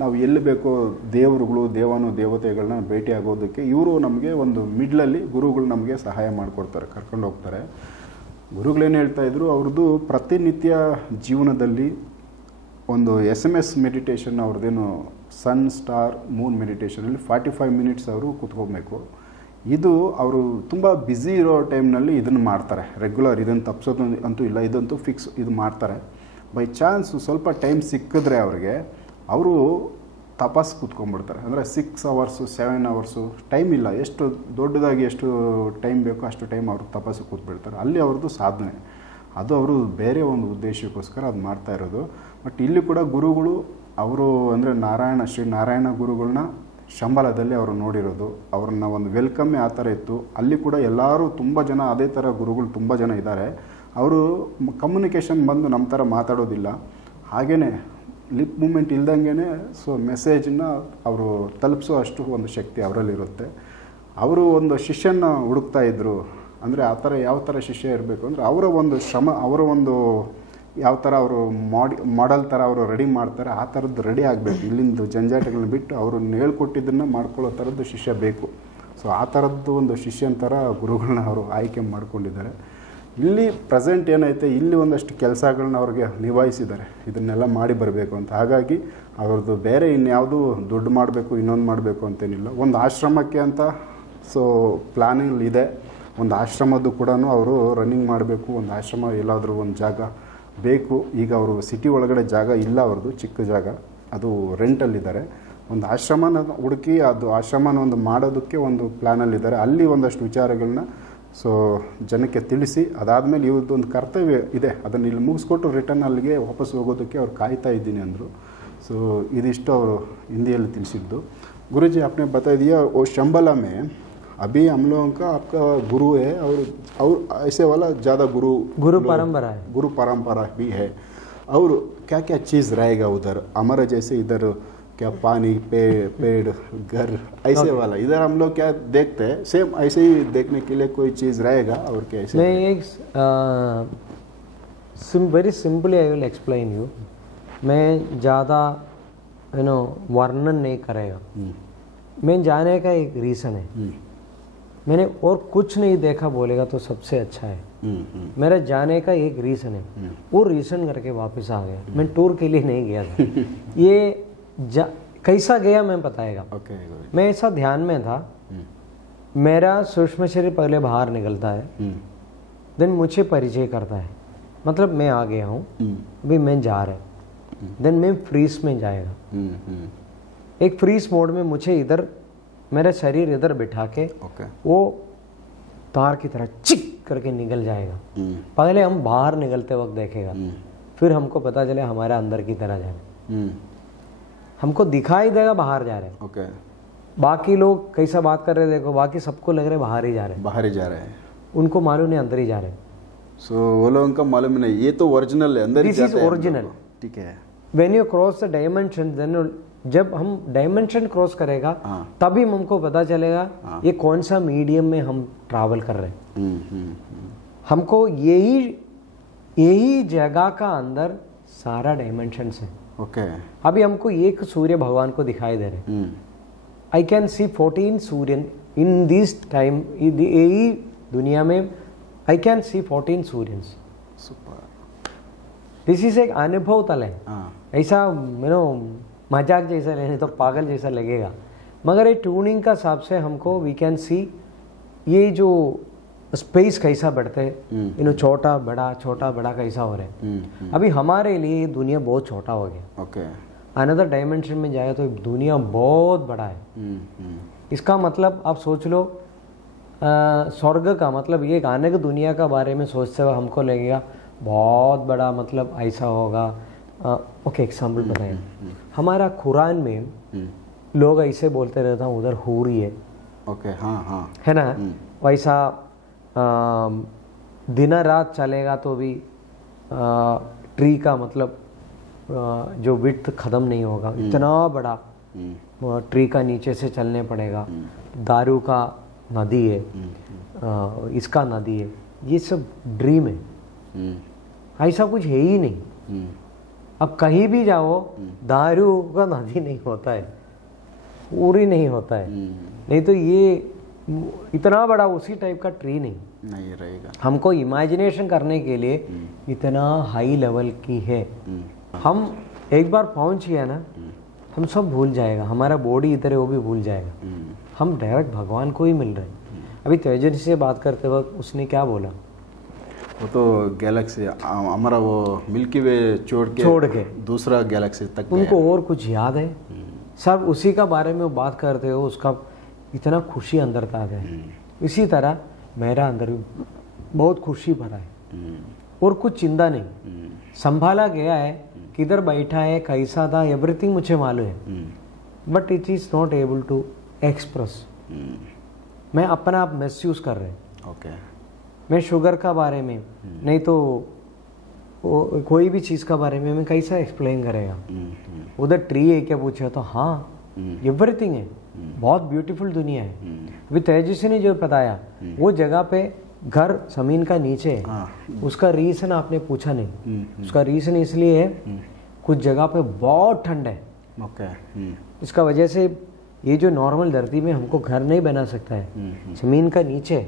ನಾವು ಎಲ್ಲಿ ಬೇಕೋ ದೇವರುಗಳು ದೇವಾನು ದೇವತೆಗಳನ್ನ ಭೇಟಿ ಆಗೋದಕ್ಕೆ ಇವರು ನಮಗೆ ಒಂದು ಮಿಡ್ಲಲ್ಲಿ ಗುರುಗಳು ನಮಗೆ ಸಹಾಯ ಮಾಡಿಕೊಡ್ತಾರೆ, ಕರ್ಕೊಂಡು ಹೋಗ್ತಾರೆ. ಗುರುಗಳೇನು ಹೇಳ್ತಾಯಿದ್ರು, ಅವ್ರದ್ದು ಪ್ರತಿನಿತ್ಯ ಜೀವನದಲ್ಲಿ ಒಂದು SMS ಮೆಡಿಟೇಷನ್, ಅವ್ರದ್ದೇನು ಸನ್ ಸ್ಟಾರ್ ಮೂನ್ ಮೆಡಿಟೇಷನಲ್ಲಿ 45 ಮಿನಿಟ್ಸ್ ಅವರು ಕೂತ್ಕೋಬೇಕು. ಇದು ಅವರು ತುಂಬ ಬ್ಯುಸಿ ಇರೋ ಟೈಮ್ನಲ್ಲಿ ಇದನ್ನು ಮಾಡ್ತಾರೆ. ರೆಗ್ಯುಲರ್ ಇದನ್ನು ತಪ್ಪಿಸೋದು ಅಂತೂ ಇಲ್ಲ, ಇದಂತೂ ಫಿಕ್ಸ್ ಇದು ಮಾಡ್ತಾರೆ. ಬೈ ಚಾನ್ಸ್ ಸ್ವಲ್ಪ ಟೈಮ್ ಸಿಕ್ಕಿದ್ರೆ ಅವ್ರಿಗೆ ಅವರು ತಪಸ್ ಕೂತ್ಕೊಂಡ್ಬಿಡ್ತಾರೆ. ಅಂದರೆ 6 ಅವರ್ಸು 7 ಅವರ್ಸು ಟೈಮ್ ಇಲ್ಲ, ಎಷ್ಟು ದೊಡ್ಡದಾಗಿ ಎಷ್ಟು ಟೈಮ್ ಬೇಕೋ ಅಷ್ಟು ಟೈಮ್ ಅವರು ತಪಸ್ಸು ಕೂತ್ಬಿಡ್ತಾರೆ. ಅಲ್ಲಿ ಅವ್ರದ್ದು ಸಾಧನೆ, ಅದು ಅವರು ಬೇರೆ ಒಂದು ಉದ್ದೇಶಕ್ಕೋಸ್ಕರ ಅದು ಮಾಡ್ತಾ ಇರೋದು. ಬಟ್ ಇಲ್ಲಿ ಕೂಡ ಗುರುಗಳು ಅವರು ಅಂದರೆ ಶ್ರೀ ನಾರಾಯಣ ಗುರುಗಳನ್ನ ಶಂಬಲದಲ್ಲಿ ಅವರು ನೋಡಿರೋದು, ಅವ್ರನ್ನ ಒಂದು ವೆಲ್ಕಮ್ಮೇ ಆ ಥರ ಇತ್ತು. ಅಲ್ಲಿ ಕೂಡ ಎಲ್ಲರೂ ತುಂಬ ಜನ ಅದೇ ಥರ ಗುರುಗಳು ತುಂಬ ಜನ ಇದ್ದಾರೆ. ಅವರು ಕಮ್ಯುನಿಕೇಷನ್ ಬಂದು ನಮ್ಮ ಥರ ಮಾತಾಡೋದಿಲ್ಲ, ಹಾಗೇ ಲಿಪ್ ಮೂಮೆಂಟ್ ಇಲ್ದಂಗೆ ಸೊ ಮೆಸೇಜನ್ನ ಅವರು ತಲುಪಿಸೋ ಅಷ್ಟು ಒಂದು ಶಕ್ತಿ ಅವರಲ್ಲಿರುತ್ತೆ. ಅವರು ಒಂದು ಶಿಷ್ಯನ ಹುಡುಕ್ತಾ ಇದ್ದರು. ಅಂದರೆ ಆ ಥರ ಯಾವ ಥರ ಶಿಷ್ಯ ಇರಬೇಕು ಅಂದರೆ ಅವರ ಒಂದು ಶ್ರಮ, ಅವರ ಒಂದು ಯಾವ ಥರ ಅವರು ಮಾಡೆಲ್ ಥರ ಅವರು ರೆಡಿ ಮಾಡ್ತಾರೆ ಆ ಥರದ್ದು ರೆಡಿ ಆಗಬೇಕು. ಇಲ್ಲಿಂದ ಜಂಜಾಟಗಳನ್ನ ಬಿಟ್ಟು ಅವರು ಹೇಳ್ಕೊಟ್ಟಿದ್ದನ್ನು ಮಾಡ್ಕೊಳ್ಳೋ ಥರದ್ದು ಶಿಷ್ಯ ಬೇಕು. ಸೊ ಆ ಥರದ್ದು ಒಂದು ಶಿಷ್ಯನ ಥರ ಗುರುಗಳನ್ನ ಅವರು ಆಯ್ಕೆ ಮಾಡ್ಕೊಂಡಿದ್ದಾರೆ. ಇಲ್ಲಿ ಪ್ರೆಸೆಂಟ್ ಏನೈತೆ, ಇಲ್ಲಿ ಒಂದಷ್ಟು ಕೆಲಸಗಳನ್ನ ಅವ್ರಿಗೆ ನಿಭಾಯಿಸಿದ್ದಾರೆ, ಇದನ್ನೆಲ್ಲ ಮಾಡಿ ಬರಬೇಕು ಅಂತ. ಹಾಗಾಗಿ ಅವ್ರದ್ದು ಬೇರೆ ಇನ್ಯಾವುದು ದುಡ್ಡು ಮಾಡಬೇಕು ಇನ್ನೊಂದು ಮಾಡಬೇಕು ಅಂತೇನಿಲ್ಲ. ಒಂದು ಆಶ್ರಮಕ್ಕೆ ಅಂತ ಸೊ ಪ್ಲಾನಿಂಗ್ ಇದೆ. ಒಂದು ಆಶ್ರಮದ್ದು ಕೂಡ ಅವರು ರನ್ನಿಂಗ್ ಮಾಡಬೇಕು. ಒಂದು ಆಶ್ರಮ ಎಲ್ಲಾದರೂ ಒಂದು ಜಾಗ ಬೇಕು. ಈಗ ಅವರು ಸಿಟಿ ಒಳಗಡೆ ಜಾಗ ಇಲ್ಲ, ಅವ್ರದ್ದು ಚಿಕ್ಕ ಜಾಗ, ಅದು ರೆಂಟಲ್ಲಿದ್ದಾರೆ. ಒಂದು ಆಶ್ರಮನ ಹುಡುಕಿ ಅದು ಆಶ್ರಮನ ಒಂದು ಮಾಡೋದಕ್ಕೆ ಒಂದು ಪ್ಲ್ಯಾನಲ್ಲಿದ್ದಾರೆ. ಅಲ್ಲಿ ಒಂದಷ್ಟು ವಿಚಾರಗಳನ್ನ ಸೊ ಜನಕ್ಕೆ ತಿಳಿಸಿ ಅದಾದಮೇಲೆ ಇವ್ರದ್ದು ಒಂದು ಕರ್ತವ್ಯ ಇದೆ, ಅದನ್ನು ಇಲ್ಲಿ ಮುಗಿಸ್ಕೊಟ್ಟು ರಿಟರ್ನ್ ಅಲ್ಲಿಗೆ ವಾಪಸ್ ಹೋಗೋದಕ್ಕೆ ಅವ್ರು ಕಾಯ್ತಾ ಇದ್ದೀನಿ ಅಂದರು. ಸೊ ಇದಿಷ್ಟು ಅವರು ಹಿಂದಿಯಲ್ಲಿ ತಿಳಿಸಿದ್ದು. गुरुजी आपने बता दिया वो शंबला में अभी हम लोगों का आपका गुरु है और ऐसे वाला ज़्यादा गुरु परंपरा है, गुरु परंपरा भी है. और क्या क्या चीज़ रहेगा उधर हमारा जैसे इधर क्या पानी पेड़ घर ऐसे वाला इधर हम लोग क्या देखते हैं सेम ऐसे ही देखने के लिए कोई चीज़ रहेगा और क्या ऐसे? मैं एक very simply I will explain you. मैं ज़्यादा वर्णन नहीं करेगा। मैं जाने का एक रीज़न है, मैंने और कुछ नहीं देखा बोलेगा तो सबसे अच्छा है। मेरा जाने का एक रीज़न है, वो रीज़न करके वापस आ गया। मैं टूर के लिए नहीं गया था। ये कैसा गया मैं बताएगा। मैं ऐसा ध्यान में था, मेरा सूक्ष्म शरीर पहले बाहर निकलता है, देन मुझे परिचय करता है, मतलब मैं आ गया हूँ, अभी मैं जा रहा है, देन मैं फ्रीज में जाएगा। एक फ्रीज मोड में मुझे इधर मेरा शरीर इधर बिठा के वो तार की तरह चिक करके निकल जाएगा। पहले हम बाहर निकलते वक्त देखेगा, फिर हमको पता चले हमारे अंदर की तरह जा रहे, हमको दिखाई देगा बाहर जा रहे। बाकी लोग कैसा बात कर रहे देखो, बाकी सबको लग रहे बाहर ही जा रहे हैं, उनको मालूम नहीं अंदर ही जा रहे हैं। वो लोगों का मालूम नहीं, ये तो ओरिजिनल है, अंदर ही जाते हैं। दिस इज ओरिजिनल, ठीक है। When you cross the dimension, then जब हम डायमेंशन क्रॉस करेगा तभी हमको पता चलेगा ये कौन सा मीडियम में हम ट्रैवल कर रहे हैं। हमको यही जगह का अंदर सारा डायमेंशन है। अभी हमको एक सूर्य भगवान को दिखाई दे रहे, I can see 14 Surya in this time. यही दुनिया में I can see 14 Surya. This is एक अनुभव तल है, ऐसा मजाक जैसा लेने तो पागल जैसा लगेगा, मगर ये ट्यूनिंग का हिसाब से हमको वी कैन सी ये जो स्पेस कैसा बढ़ते हैं, छोटा बड़ा कैसा हो रहा है। अभी हमारे लिए ये दुनिया बहुत छोटा हो गया। अनदर डायमेंशन में जाए तो दुनिया बहुत बड़ा है। इसका मतलब आप सोच लो, स्वर्ग का मतलब ये आने की दुनिया का बारे में सोचते हुए हमको लगेगा बहुत बड़ा, मतलब ऐसा होगा। ओके, एग्जाम्पल बताएं, हमारा कुरान में लोग ऐसे बोलते रहता हूँ उधर हूरी है, है ना, वैसा दिन रात चलेगा तो भी ट्री का मतलब जो विड्थ खत्म नहीं होगा, इतना बड़ा ट्री का नीचे से चलने पड़ेगा। दारू का नदी है, इसका नदी है, ये सब ड्रीम है, ऐसा कुछ है ही नहीं। अब कहीं भी जाओ दारू का नदी नहीं होता है, पूरी नहीं होता है, नहीं तो ये इतना बड़ा उसी टाइप का ट्री नहीं रहेगा। हमको इमेजिनेशन करने के लिए इतना हाई लेवल की है। हम एक बार पहुंच गया ना, हम सब भूल जाएगा, हमारा बॉडी इधर है वो भी भूल जाएगा, हम डायरेक्ट भगवान को ही मिल रहे हैं। अभी तेजस्वी से बात करते वक्त उसने क्या बोला, वो तो गैलेक्सी हमारा वो मिल्की वे छोड़ के दूसरा गैलेक्सी तक उनको और कुछ याद है, सब उसी का बारे में वो बात करते हो, उसका इतना खुशी अंदर था है। इसी तरह मेरा अंदर बहुत खुशी भरा है और कुछ चिंता नहीं, संभाला गया है, किधर बैठा है, कैसा था, एवरीथिंग मुझे मालूम है, but it is not able to express. मैं अपना आप महसूस कर रहे। मैं शुगर का बारे में नहीं तो कोई भी चीज़ का बारे में मैं कैसा एक्सप्लेन करेगा। उधर ट्री है क्या पूछा तो हाँ एवरीथिंग है, बहुत ब्यूटीफुल दुनिया है। अभी तेजस्वी ने जो बताया वो जगह पे घर जमीन का नीचे है, उसका रीज़न आपने पूछा नहीं। उसका रीज़न इसलिए है कुछ जगह पे बहुत ठंड है, इसका वजह से ये जो नॉर्मल धरती में हमको घर नहीं बना सकता है, जमीन का नीचे है।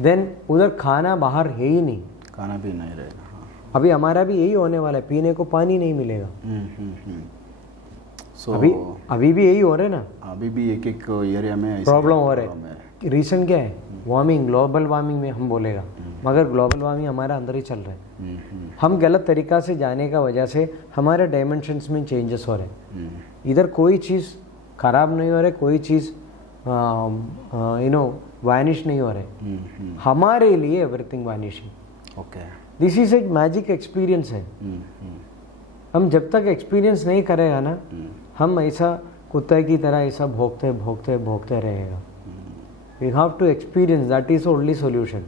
देन उधर खाना बाहर है ही नहीं, खाना भी नहीं रहेगा। अभी हमारा भी यही होने वाला है, पीने को पानी नहीं मिलेगा। So, अभी भी यही हो रहा है ना, अभी भी एक एरिया में प्रॉब्लम हो रहा है। रीजन क्या है, वार्मिंग, ग्लोबल वार्मिंग में हम बोलेगा, मगर ग्लोबल वार्मिंग हमारा अंदर ही चल रहा है। हम गलत तरीका से जाने का वजह से हमारे डायमेंशंस में चेंजेस हो रहे हैं। इधर कोई चीज़ खराब नहीं हो रहा, कोई चीज़ वैनिश नहीं हो रहे, हमारे लिए एवरीथिंग वैनिशिंग। दिस इज एक मैजिक एक्सपीरियंस है। हम जब तक एक्सपीरियंस नहीं करेगा ना, हम ऐसा कुत्ते की तरह ऐसा भोगते भोगते भोगते रहेगा। We have to experience, that is only solution.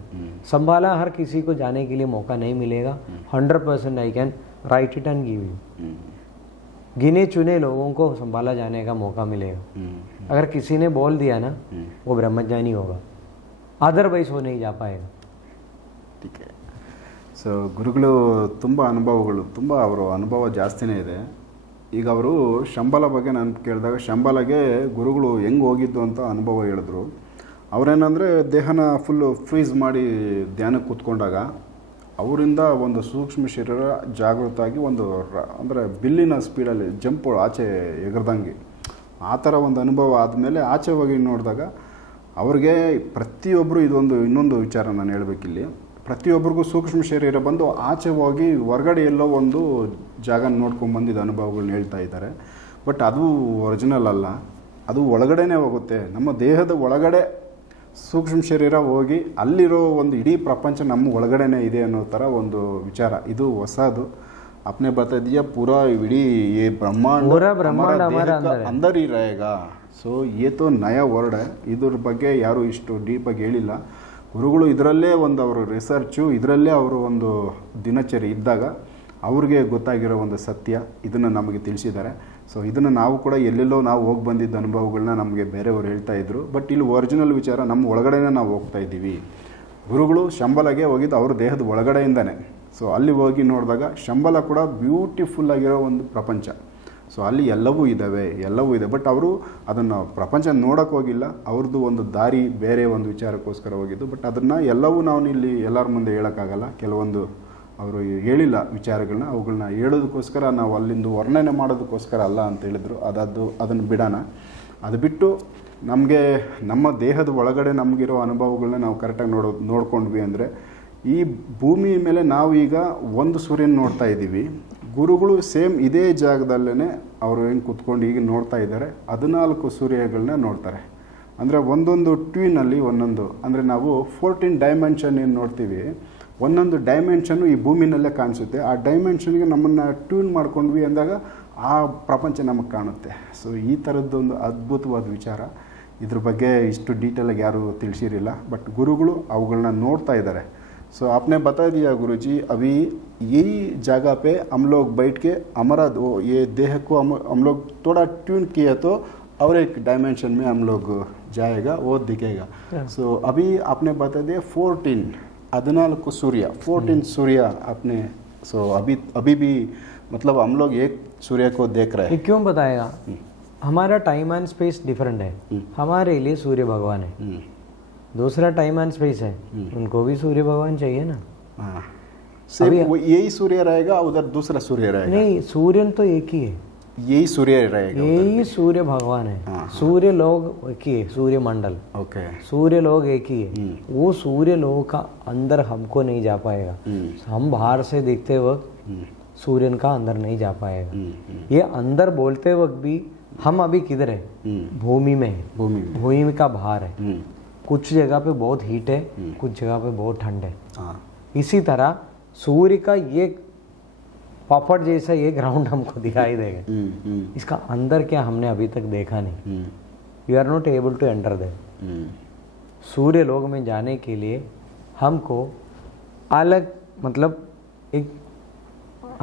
संभाला हर किसी को जाने के लिए मौका नहीं मिलेगा। 100% I can write it and give you. गिने चुने लोगों को संभाला जाने का मौका मिलेगा। अगर किसी ने बोल दिया ना, वो ब्रह्मज्ञानी होगा, अदरवाइज वो नहीं जा पाएगा। ठीक है। ಸೊ ಗುರುಗಳು ತುಂಬ ಅನುಭವಗಳು, ತುಂಬ ಅವರ ಅನುಭವ ಜಾಸ್ತಿನೇ ಇದೆ. ಈಗ ಅವರು ಶಂಬಲ ಬಗ್ಗೆ ನಾನು ಕೇಳಿದಾಗ ಶಂಬಲಗೆ ಗುರುಗಳು ಹೆಂಗೆ ಹೋಗಿದ್ದು ಅಂತ ಅನುಭವ ಹೇಳಿದ್ರು. ಅವರೇನಂದರೆ ದೇಹನ ಫುಲ್ಲು ಫ್ರೀಸ್ ಮಾಡಿ ಧ್ಯಾನಕ್ಕೆ ಕೂತ್ಕೊಂಡಾಗ ಅವರಿಂದ ಒಂದು ಸೂಕ್ಷ್ಮ ಶರೀರ ಜಾಗೃತಾಗಿ ಒಂದು ಅಂದರೆ ಬಿಲ್ಲಿನ ಸ್ಪೀಡಲ್ಲಿ ಜಂಪ್ ಆಚೆ ಎಗರ್ದಂಗೆ ಆ ಥರ ಒಂದು ಅನುಭವ ಆದಮೇಲೆ ಆಚೆ ಹೋಗಿ ನೋಡಿದಾಗ ಅವ್ರಿಗೆ ಪ್ರತಿಯೊಬ್ಬರು ಇನ್ನೊಂದು ವಿಚಾರ ನಾನು ಹೇಳಬೇಕಿಲ್ಲಿ, ಪ್ರತಿಯೊಬ್ಬರಿಗೂ ಸೂಕ್ಷ್ಮ ಶರೀರ ಬಂದು ಆಚೆ ಹೋಗಿ ಹೊರಗಡೆ ಎಲ್ಲೋ ಒಂದು ಜಾಗ ನೋಡ್ಕೊಂಡು ಬಂದಿದ್ದ ಅನುಭವಗಳನ್ನ ಹೇಳ್ತಾ ಇದ್ದಾರೆ. ಬಟ್ ಅದು ಒರಿಜಿನಲ್ ಅಲ್ಲ, ಅದು ಒಳಗಡೆನೇ ಹೋಗುತ್ತೆ. ನಮ್ಮ ದೇಹದ ಒಳಗಡೆ ಸೂಕ್ಷ್ಮ ಶರೀರ ಹೋಗಿ ಅಲ್ಲಿರೋ ಒಂದು ಇಡೀ ಪ್ರಪಂಚ ನಮ್ಮ ಒಳಗಡೆನೇ ಇದೆ ಅನ್ನೋ ಥರ ಒಂದು ವಿಚಾರ. ಇದು ಹೊಸದು. आपने बता दिया पूरा इडी ये ब्रह्मांड अंदर ही रहेगा. ಸೊ ये तो ನಯಾ ವರ್ಡ್. ಇದ್ರ ಬಗ್ಗೆ ಯಾರು ಇಷ್ಟು ಡೀಪಾಗಿ ಹೇಳಿಲ್ಲ. ಗುರುಗಳು ಇದರಲ್ಲೇ ಒಂದು ಅವರು ರಿಸರ್ಚು ಇದರಲ್ಲೇ ಅವರು ಒಂದು ದಿನಚರಿ ಇದ್ದಾಗ ಅವ್ರಿಗೆ ಗೊತ್ತಾಗಿರೋ ಒಂದು ಸತ್ಯ ಇದನ್ನು ನಮಗೆ ತಿಳಿಸಿದ್ದಾರೆ. ಸೊ ಇದನ್ನು ನಾವು ಕೂಡ ಎಲ್ಲೆಲ್ಲೋ ನಾವು ಹೋಗಿ ಬಂದಿದ್ದ ಅನುಭವಗಳನ್ನ ನಮಗೆ ಬೇರೆಯವರು ಹೇಳ್ತಾ ಇದ್ರು. ಬಟ್ ಇಲ್ಲಿ ಒರಿಜಿನಲ್ ವಿಚಾರ ನಮ್ಮ ಒಳಗಡೆನೇ ನಾವು ಹೋಗ್ತಾ ಇದ್ದೀವಿ. ಗುರುಗಳು ಶಂಬಲಗೆ ಹೋಗಿದ್ದು ಅವ್ರ ದೇಹದ ಒಳಗಡೆಯಿಂದನೇ. ಸೊ ಅಲ್ಲಿ ಹೋಗಿ ನೋಡಿದಾಗ ಶಂಬಲ ಕೂಡ ಬ್ಯೂಟಿಫುಲ್ ಆಗಿರೋ ಒಂದು ಪ್ರಪಂಚ. ಸೊ ಅಲ್ಲಿ ಎಲ್ಲವೂ ಇದೆ. ಬಟ್ ಅವರು ಅದನ್ನು ಪ್ರಪಂಚ ನೋಡೋಕ್ಕೆ ಹೋಗಿಲ್ಲ. ಅವ್ರದ್ದು ಒಂದು ದಾರಿ ಬೇರೆ ಒಂದು ವಿಚಾರಕ್ಕೋಸ್ಕರ ಹೋಗಿದ್ದು. ಬಟ್ ಅದನ್ನು ಎಲ್ಲವೂ ನಾವು ಇಲ್ಲಿ ಎಲ್ಲರ ಮುಂದೆ ಹೇಳೋಕ್ಕಾಗಲ್ಲ. ಕೆಲವೊಂದು ಅವರು ಹೇಳಿಲ್ಲ ವಿಚಾರಗಳನ್ನ, ಅವುಗಳನ್ನ ಹೇಳೋದಕ್ಕೋಸ್ಕರ ನಾವು ಅಲ್ಲಿಂದ ವರ್ಣನೆ ಮಾಡೋದಕ್ಕೋಸ್ಕರ ಅಲ್ಲ ಅಂತ ಹೇಳಿದ್ರು. ಅದನ್ನು ಬಿಡೋಣ. ಅದು ಬಿಟ್ಟು ನಮಗೆ ನಮ್ಮ ದೇಹದ ಒಳಗಡೆ ನಮಗಿರೋ ಅನುಭವಗಳನ್ನ ನಾವು ಕರೆಕ್ಟಾಗಿ ನೋಡ್ಕೊಂಡ್ವಿ ಅಂದರೆ ಈ ಭೂಮಿ ಮೇಲೆ ನಾವು ಈಗ ಒಂದು ಸೂರ್ಯನ ನೋಡ್ತಾ ಇದ್ದೀವಿ. ಗುರುಗಳು ಸೇಮ್ ಇದೇ ಜಾಗದಲ್ಲೇ ಅವರು ಹೆಂಗೆ ಕೂತ್ಕೊಂಡು ಈಗ ನೋಡ್ತಾ ಇದ್ದಾರೆ 14 ಸೂರ್ಯಗಳನ್ನ ನೋಡ್ತಾರೆ. ಅಂದರೆ ಒಂದೊಂದು ಟ್ಯೂನಲ್ಲಿ ಒಂದೊಂದು, ಅಂದರೆ ನಾವು 14 ಡೈಮೆನ್ಷನ್ ಏನು ನೋಡ್ತೀವಿ, ಒಂದೊಂದು ಡೈಮೆನ್ಷನ್ನು ಈ ಭೂಮಿನಲ್ಲೇ ಕಾಣಿಸುತ್ತೆ. ಆ ಡೈಮೆನ್ಷನ್ಗೆ ನಮ್ಮನ್ನು ಟ್ಯೂನ್ ಮಾಡ್ಕೊಂಡ್ವಿ ಅಂದಾಗ ಆ ಪ್ರಪಂಚ ನಮಗೆ ಕಾಣುತ್ತೆ. ಸೊ ಈ ಥರದ್ದೊಂದು ಅದ್ಭುತವಾದ ವಿಚಾರ. ಇದ್ರ ಬಗ್ಗೆ ಇಷ್ಟು ಡೀಟೇಲಾಗಿ ಯಾರೂ ತಿಳಿಸಿರಲಿಲ್ಲ. ಬಟ್ ಗುರುಗಳು ಅವುಗಳನ್ನ ನೋಡ್ತಾ ಇದ್ದಾರೆ. सो आपने बता दिया गुरुजी, अभी यही जगह पे हम लोग बैठ के हमारा ये देह को हम लोग थोड़ा ट्यून किया तो और एक डायमेंशन में हम लोग जाएगा, वो दिखेगा. सो अभी आपने बता दिया 14 सूर्य आपने. सो अभी भी मतलब हम लोग एक सूर्य को देख रहे हैं. क्यों बताएगा? हमारा टाइम एंड स्पेस डिफरेंट है. हमारे लिए सूर्य भगवान है, दूसरा टाइम एंड स्पेस है. उनको भी सूर्य भगवान चाहिए ना. सिर्फ यही सूर्य रहेगा, उधर दूसरा सूर्य रहेगा? नहीं, सूर्य तो एक ही है. यही सूर्य रहेगा, यही सूर्य भगवान है. सूर्य लोग एक ही है, सूर्य मंडल. ओके. सूर्य लोग एक ही है. वो सूर्य लोग का अंदर हमको नहीं जा पाएगा. हम बाहर से देखते वक्त सूर्य का अंदर नहीं जा पाएगा. ये अंदर बोलते वक्त भी हम अभी किधर है? भूमि में है. भूमि का बाहर है. कुछ जगह पे बहुत हीट है, कुछ जगह पे बहुत ठंड है. इसी तरह सूर्य का ये पापड़ जैसा ये ग्राउंड हमको दिखाई देगा. इसका अंदर क्या हमने अभी तक देखा नहीं. You are not able to enter there. Surya Lok में जाने के लिए हमको अलग मतलब एक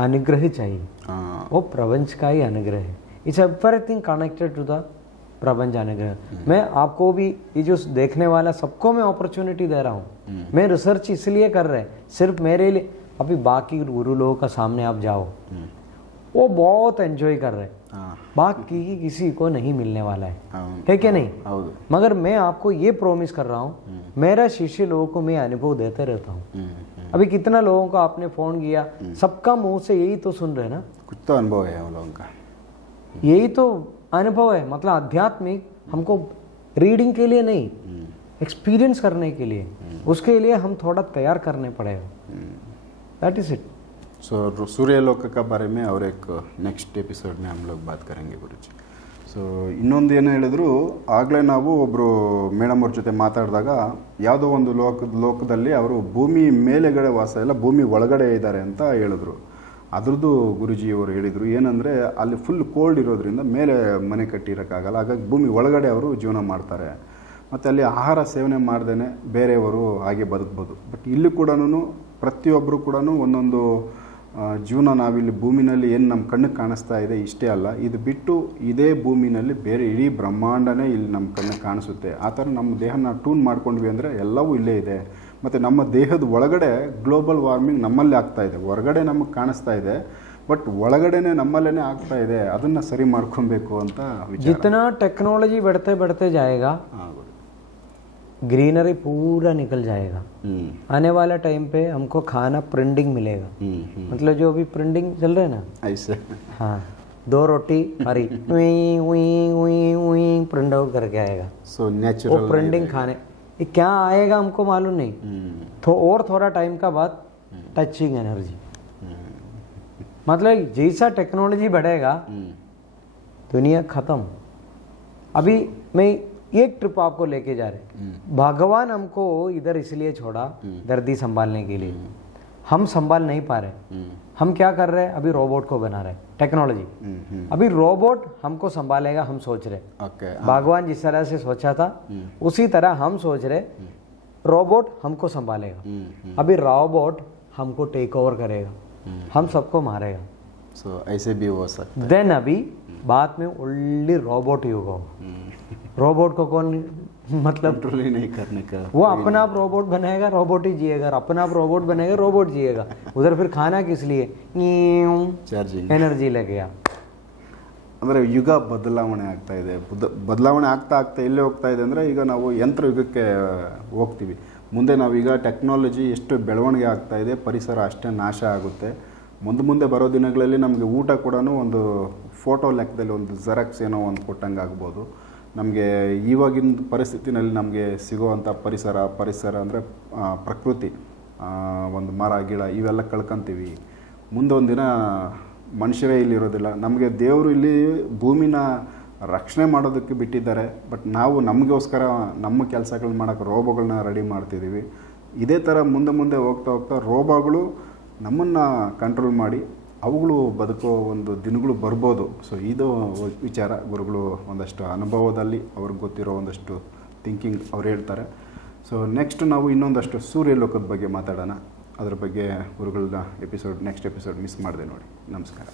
अनुग्रह चाहिए. वो प्रपंच का ही अनुग्रह है. It's everything connected to the प्रपंच अनुग्रह. मैं आपको भी ये जो देखने वाला सबको मैं अपॉर्चुनिटी दे रहा हूँ. मैं रिसर्च इसलिए कर रहे हैं सिर्फ मेरे लिए. अभी बाकी गुरु लोगों का सामने आप जाओ, वो बहुत एंजॉय कर रहे हैं. बाकी किसी को नहीं मिलने वाला है क्या नहीं? मगर मैं आपको ये प्रॉमिस कर रहा हूँ, मेरा शिष्य लोगों को मैं अनुभव देते रहता हूँ. अभी कितना लोगों का आपने फोन किया, सबका मुंह से यही तो सुन रहे ना. कुछ तो अनुभव है उन लोगों का. यही तो अनुभव है. मतलब आध्यात्मिक हमको रीडिंग के लिए नहीं, एक्सपीरियंस करने के लिए. उसके लिए हम थोड़ा तैयार करने पड़ेगा. That is it. So Suryalok का बारे में और एक नेक्स्ट एपिसोड में हम लोग बात करेंगे गुरुजी. ಸೊ ಇನ್ನೊಂದು ಏನು ಹೇಳಿದ್ರು, ಆಗಲೇ ನಾವು ಒಬ್ಬರು ಮೇಡಮ್ ಅವ್ರ ಜೊತೆ ಮಾತಾಡಿದಾಗ ಯಾವುದೋ ಒಂದು ಲೋಕದಲ್ಲಿ ಅವರು ಭೂಮಿ ಮೇಲೆಗಡೆ ವಾಸ ಇಲ್ಲ, ಭೂಮಿ ಒಳಗಡೆ ಇದ್ದಾರೆ ಅಂತ ಹೇಳಿದ್ರು. ಅದ್ರದ್ದು ಗುರುಜಿಯವರು ಹೇಳಿದರು ಏನಂದರೆ ಅಲ್ಲಿ ಫುಲ್ ಕೋಲ್ಡ್ ಇರೋದ್ರಿಂದ ಮೇಲೆ ಮನೆ ಕಟ್ಟಿರೋಕ್ಕಾಗಲ್ಲ, ಹಾಗಾಗಿ ಭೂಮಿ ಒಳಗಡೆ ಅವರು ಜೀವನ ಮಾಡ್ತಾರೆ. ಮತ್ತು ಅಲ್ಲಿ ಆಹಾರ ಸೇವನೆ ಮಾಡ್ದೇ ಬೇರೆಯವರು ಹಾಗೆ ಬದುಕ್ಬೋದು. ಬಟ್ ಇಲ್ಲಿ ಕೂಡ ಪ್ರತಿಯೊಬ್ಬರು ಕೂಡ ಒಂದೊಂದು ಜೀವನ ನಾವಿಲ್ಲಿ ಭೂಮಿನಲ್ಲಿ ಏನು ನಮ್ಮ ಕಣ್ಣಿಗೆ ಕಾಣಿಸ್ತಾ ಇದೆ ಇಷ್ಟೇ ಅಲ್ಲ, ಇದು ಬಿಟ್ಟು ಇದೇ ಭೂಮಿನಲ್ಲಿ ಬೇರೆ ಇಡೀ ಬ್ರಹ್ಮಾಂಡನೇ ಇಲ್ಲಿ ನಮ್ಮ ಕಣ್ಣಿಗೆ ಕಾಣಿಸುತ್ತೆ. ಆ ಥರ ನಮ್ಮ ದೇಹನ ಟ್ಯೂನ್ ಮಾಡ್ಕೊಂಡ್ವಿ ಅಂದರೆ ಎಲ್ಲವೂ ಇಲ್ಲೇ ಇದೆ. ಮತ್ತು ನಮ್ಮ ದೇಹದ ಒಳಗಡೆ ಗ್ಲೋಬಲ್ ವಾರ್ಮಿಂಗ್ ನಮ್ಮಲ್ಲಿ ಆಗ್ತಾ ಇದೆ, ಹೊರಗಡೆ ನಮಗೆ ಕಾಣಿಸ್ತಾ ಇದೆ. ಬಟ್ ಒಳಗಡೆನೆ ನಮ್ಮಲ್ಲೇ ಆಗ್ತಾ ಇದೆ, ಅದನ್ನು ಸರಿ ಮಾಡ್ಕೊಬೇಕು ಅಂತ ವಿಚಾರ. जितना टेक्नोलॉजी बढ़ते बढ़ते जाएगा ग्रीनरी पूरा निकल जाएगा. आने वाला टाइम पे हमको खाना प्रिंटिंग मिलेगा. मतलब जो अभी प्रिंटिंग चल रहा है ना ऐसे, हाँ 2 रोटी हरी प्रिंट आउट करके आएगा. सो नेचुरल वो प्रिंटिंग खाने ये क्या आएगा हमको मालूम नहीं. और थोड़ा टाइम का बाद टचिंग एनर्जी. मतलब जैसा टेक्नोलॉजी बढ़ेगा दुनिया खत्म. अभी मैं एक ट्रिप आपको लेके जा रहे. भगवान हमको इधर इसलिए छोड़ा दर्दी संभालने के लिए. हम संभाल नहीं पा रहे. हम क्या कर रहे हैं, अभी रोबोट को बना रहे टेक्नोलॉजी. अभी रोबोट हमको संभालेगा हम सोच रहे. भगवान जिस तरह से सोचा था उसी तरह हम सोच रहे रोबोट हमको संभालेगा. अभी रोबोट हमको टेक ओवर करेगा, हम सबको मारेगा. सो ऐसे भी हो सकता है. देन अभी बाद में ओनली रोबोट युग होगा. रोबोट को कौन मतलब कंट्रोल ही नहीं करने का. वो अपना आप रोबोट बनाएगा, रोबोट ही जिएगा. अपना आप रोबोट बनेगा, रोबोट जिएगा. उधर फिर खाना किस लिए, ಚಾರ್ಜಿಂಗ್ एनर्जी लगेगा. ಅಂದರೆ ಯುಗ ಬದಲಾವಣೆ ಆಗ್ತಾ ಇದೆ. ಬದಲಾವಣೆ ಆಗ್ತಾ ಆಗ್ತಾ ಎಲ್ಲೇ ಹೋಗ್ತಾ ಇದೆ ಅಂದರೆ ಈಗ ನಾವು ಯಂತ್ರ ಯುಗಕ್ಕೆ ಹೋಗ್ತೀವಿ. ಮುಂದೆ ನಾವೀಗ ಟೆಕ್ನಾಲಜಿ ಎಷ್ಟು ಬೆಳವಣಿಗೆ ಆಗ್ತಾ ಇದೆ, ಪರಿಸರ ಅಷ್ಟೇ ನಾಶ ಆಗುತ್ತೆ. ಮುಂದೆ ಬರೋ ದಿನಗಳಲ್ಲಿ ನಮಗೆ ಊಟ ಕೂಡ ಒಂದು ಫೋಟೋ ಲೆಕ್ಕದಲ್ಲಿ ಒಂದು ಜೆರಾಕ್ಸ್ ಏನೋ ಒಂದು ಕೊಟ್ಟಂಗೆ ಆಗ್ಬೋದು. ನಮಗೆ ಇವಾಗಿನ ಪರಿಸ್ಥಿತಿನಲ್ಲಿ ನಮಗೆ ಸಿಗೋವಂಥ ಪರಿಸರ ಅಂದರೆ ಪ್ರಕೃತಿ, ಒಂದು ಮರ ಗಿಡ ಇವೆಲ್ಲ ಕಳ್ಕೊತೀವಿ. ಮುಂದೊಂದು ದಿನ ಮನುಷ್ಯರೇ ಇಲ್ಲಿರೋದಿಲ್ಲ. ನಮಗೆ ದೇವರು ಇಲ್ಲಿ ಭೂಮಿನ ರಕ್ಷಣೆ ಮಾಡೋದಕ್ಕೆ ಬಿಟ್ಟಿದ್ದಾರೆ. ಬಟ್ ನಾವು ನಮಗೋಸ್ಕರ ನಮ್ಮ ಕೆಲಸಗಳನ್ನ ಮಾಡೋಕ್ಕೆ ರೋಬೋಗಳನ್ನ ರೆಡಿ ಮಾಡ್ತಿದ್ದೀವಿ. ಇದೇ ಥರ ಮುಂದೆ ಹೋಗ್ತಾ ಹೋಗ್ತಾ ರೋಬೋಗಳು ನಮ್ಮನ್ನು ಕಂಟ್ರೋಲ್ ಮಾಡಿ ಅವುಗಳು ಬದುಕೋ ಒಂದು ದಿನಗಳು ಬರ್ಬೋದು. ಸೊ ಇದು ವಿಚಾರ ಗುರುಗಳು ಒಂದಷ್ಟು ಅನುಭವದಲ್ಲಿ ಅವ್ರಿಗೆ ಗೊತ್ತಿರೋ ಒಂದಷ್ಟು ಥಿಂಕಿಂಗ್ ಅವ್ರು ಹೇಳ್ತಾರೆ. ಸೊ ನೆಕ್ಸ್ಟ್ ನಾವು ಇನ್ನೊಂದಷ್ಟು ಸೂರ್ಯಲೋಕದ ಬಗ್ಗೆ ಮಾತಾಡೋಣ. ಅದ್ರ ಬಗ್ಗೆ ಗುರುಗಳನ್ನ ನೆಕ್ಸ್ಟ್ ಎಪಿಸೋಡ್ ಮಿಸ್ ಮಾಡಿದೆ ನೋಡಿ. ನಮಸ್ಕಾರ.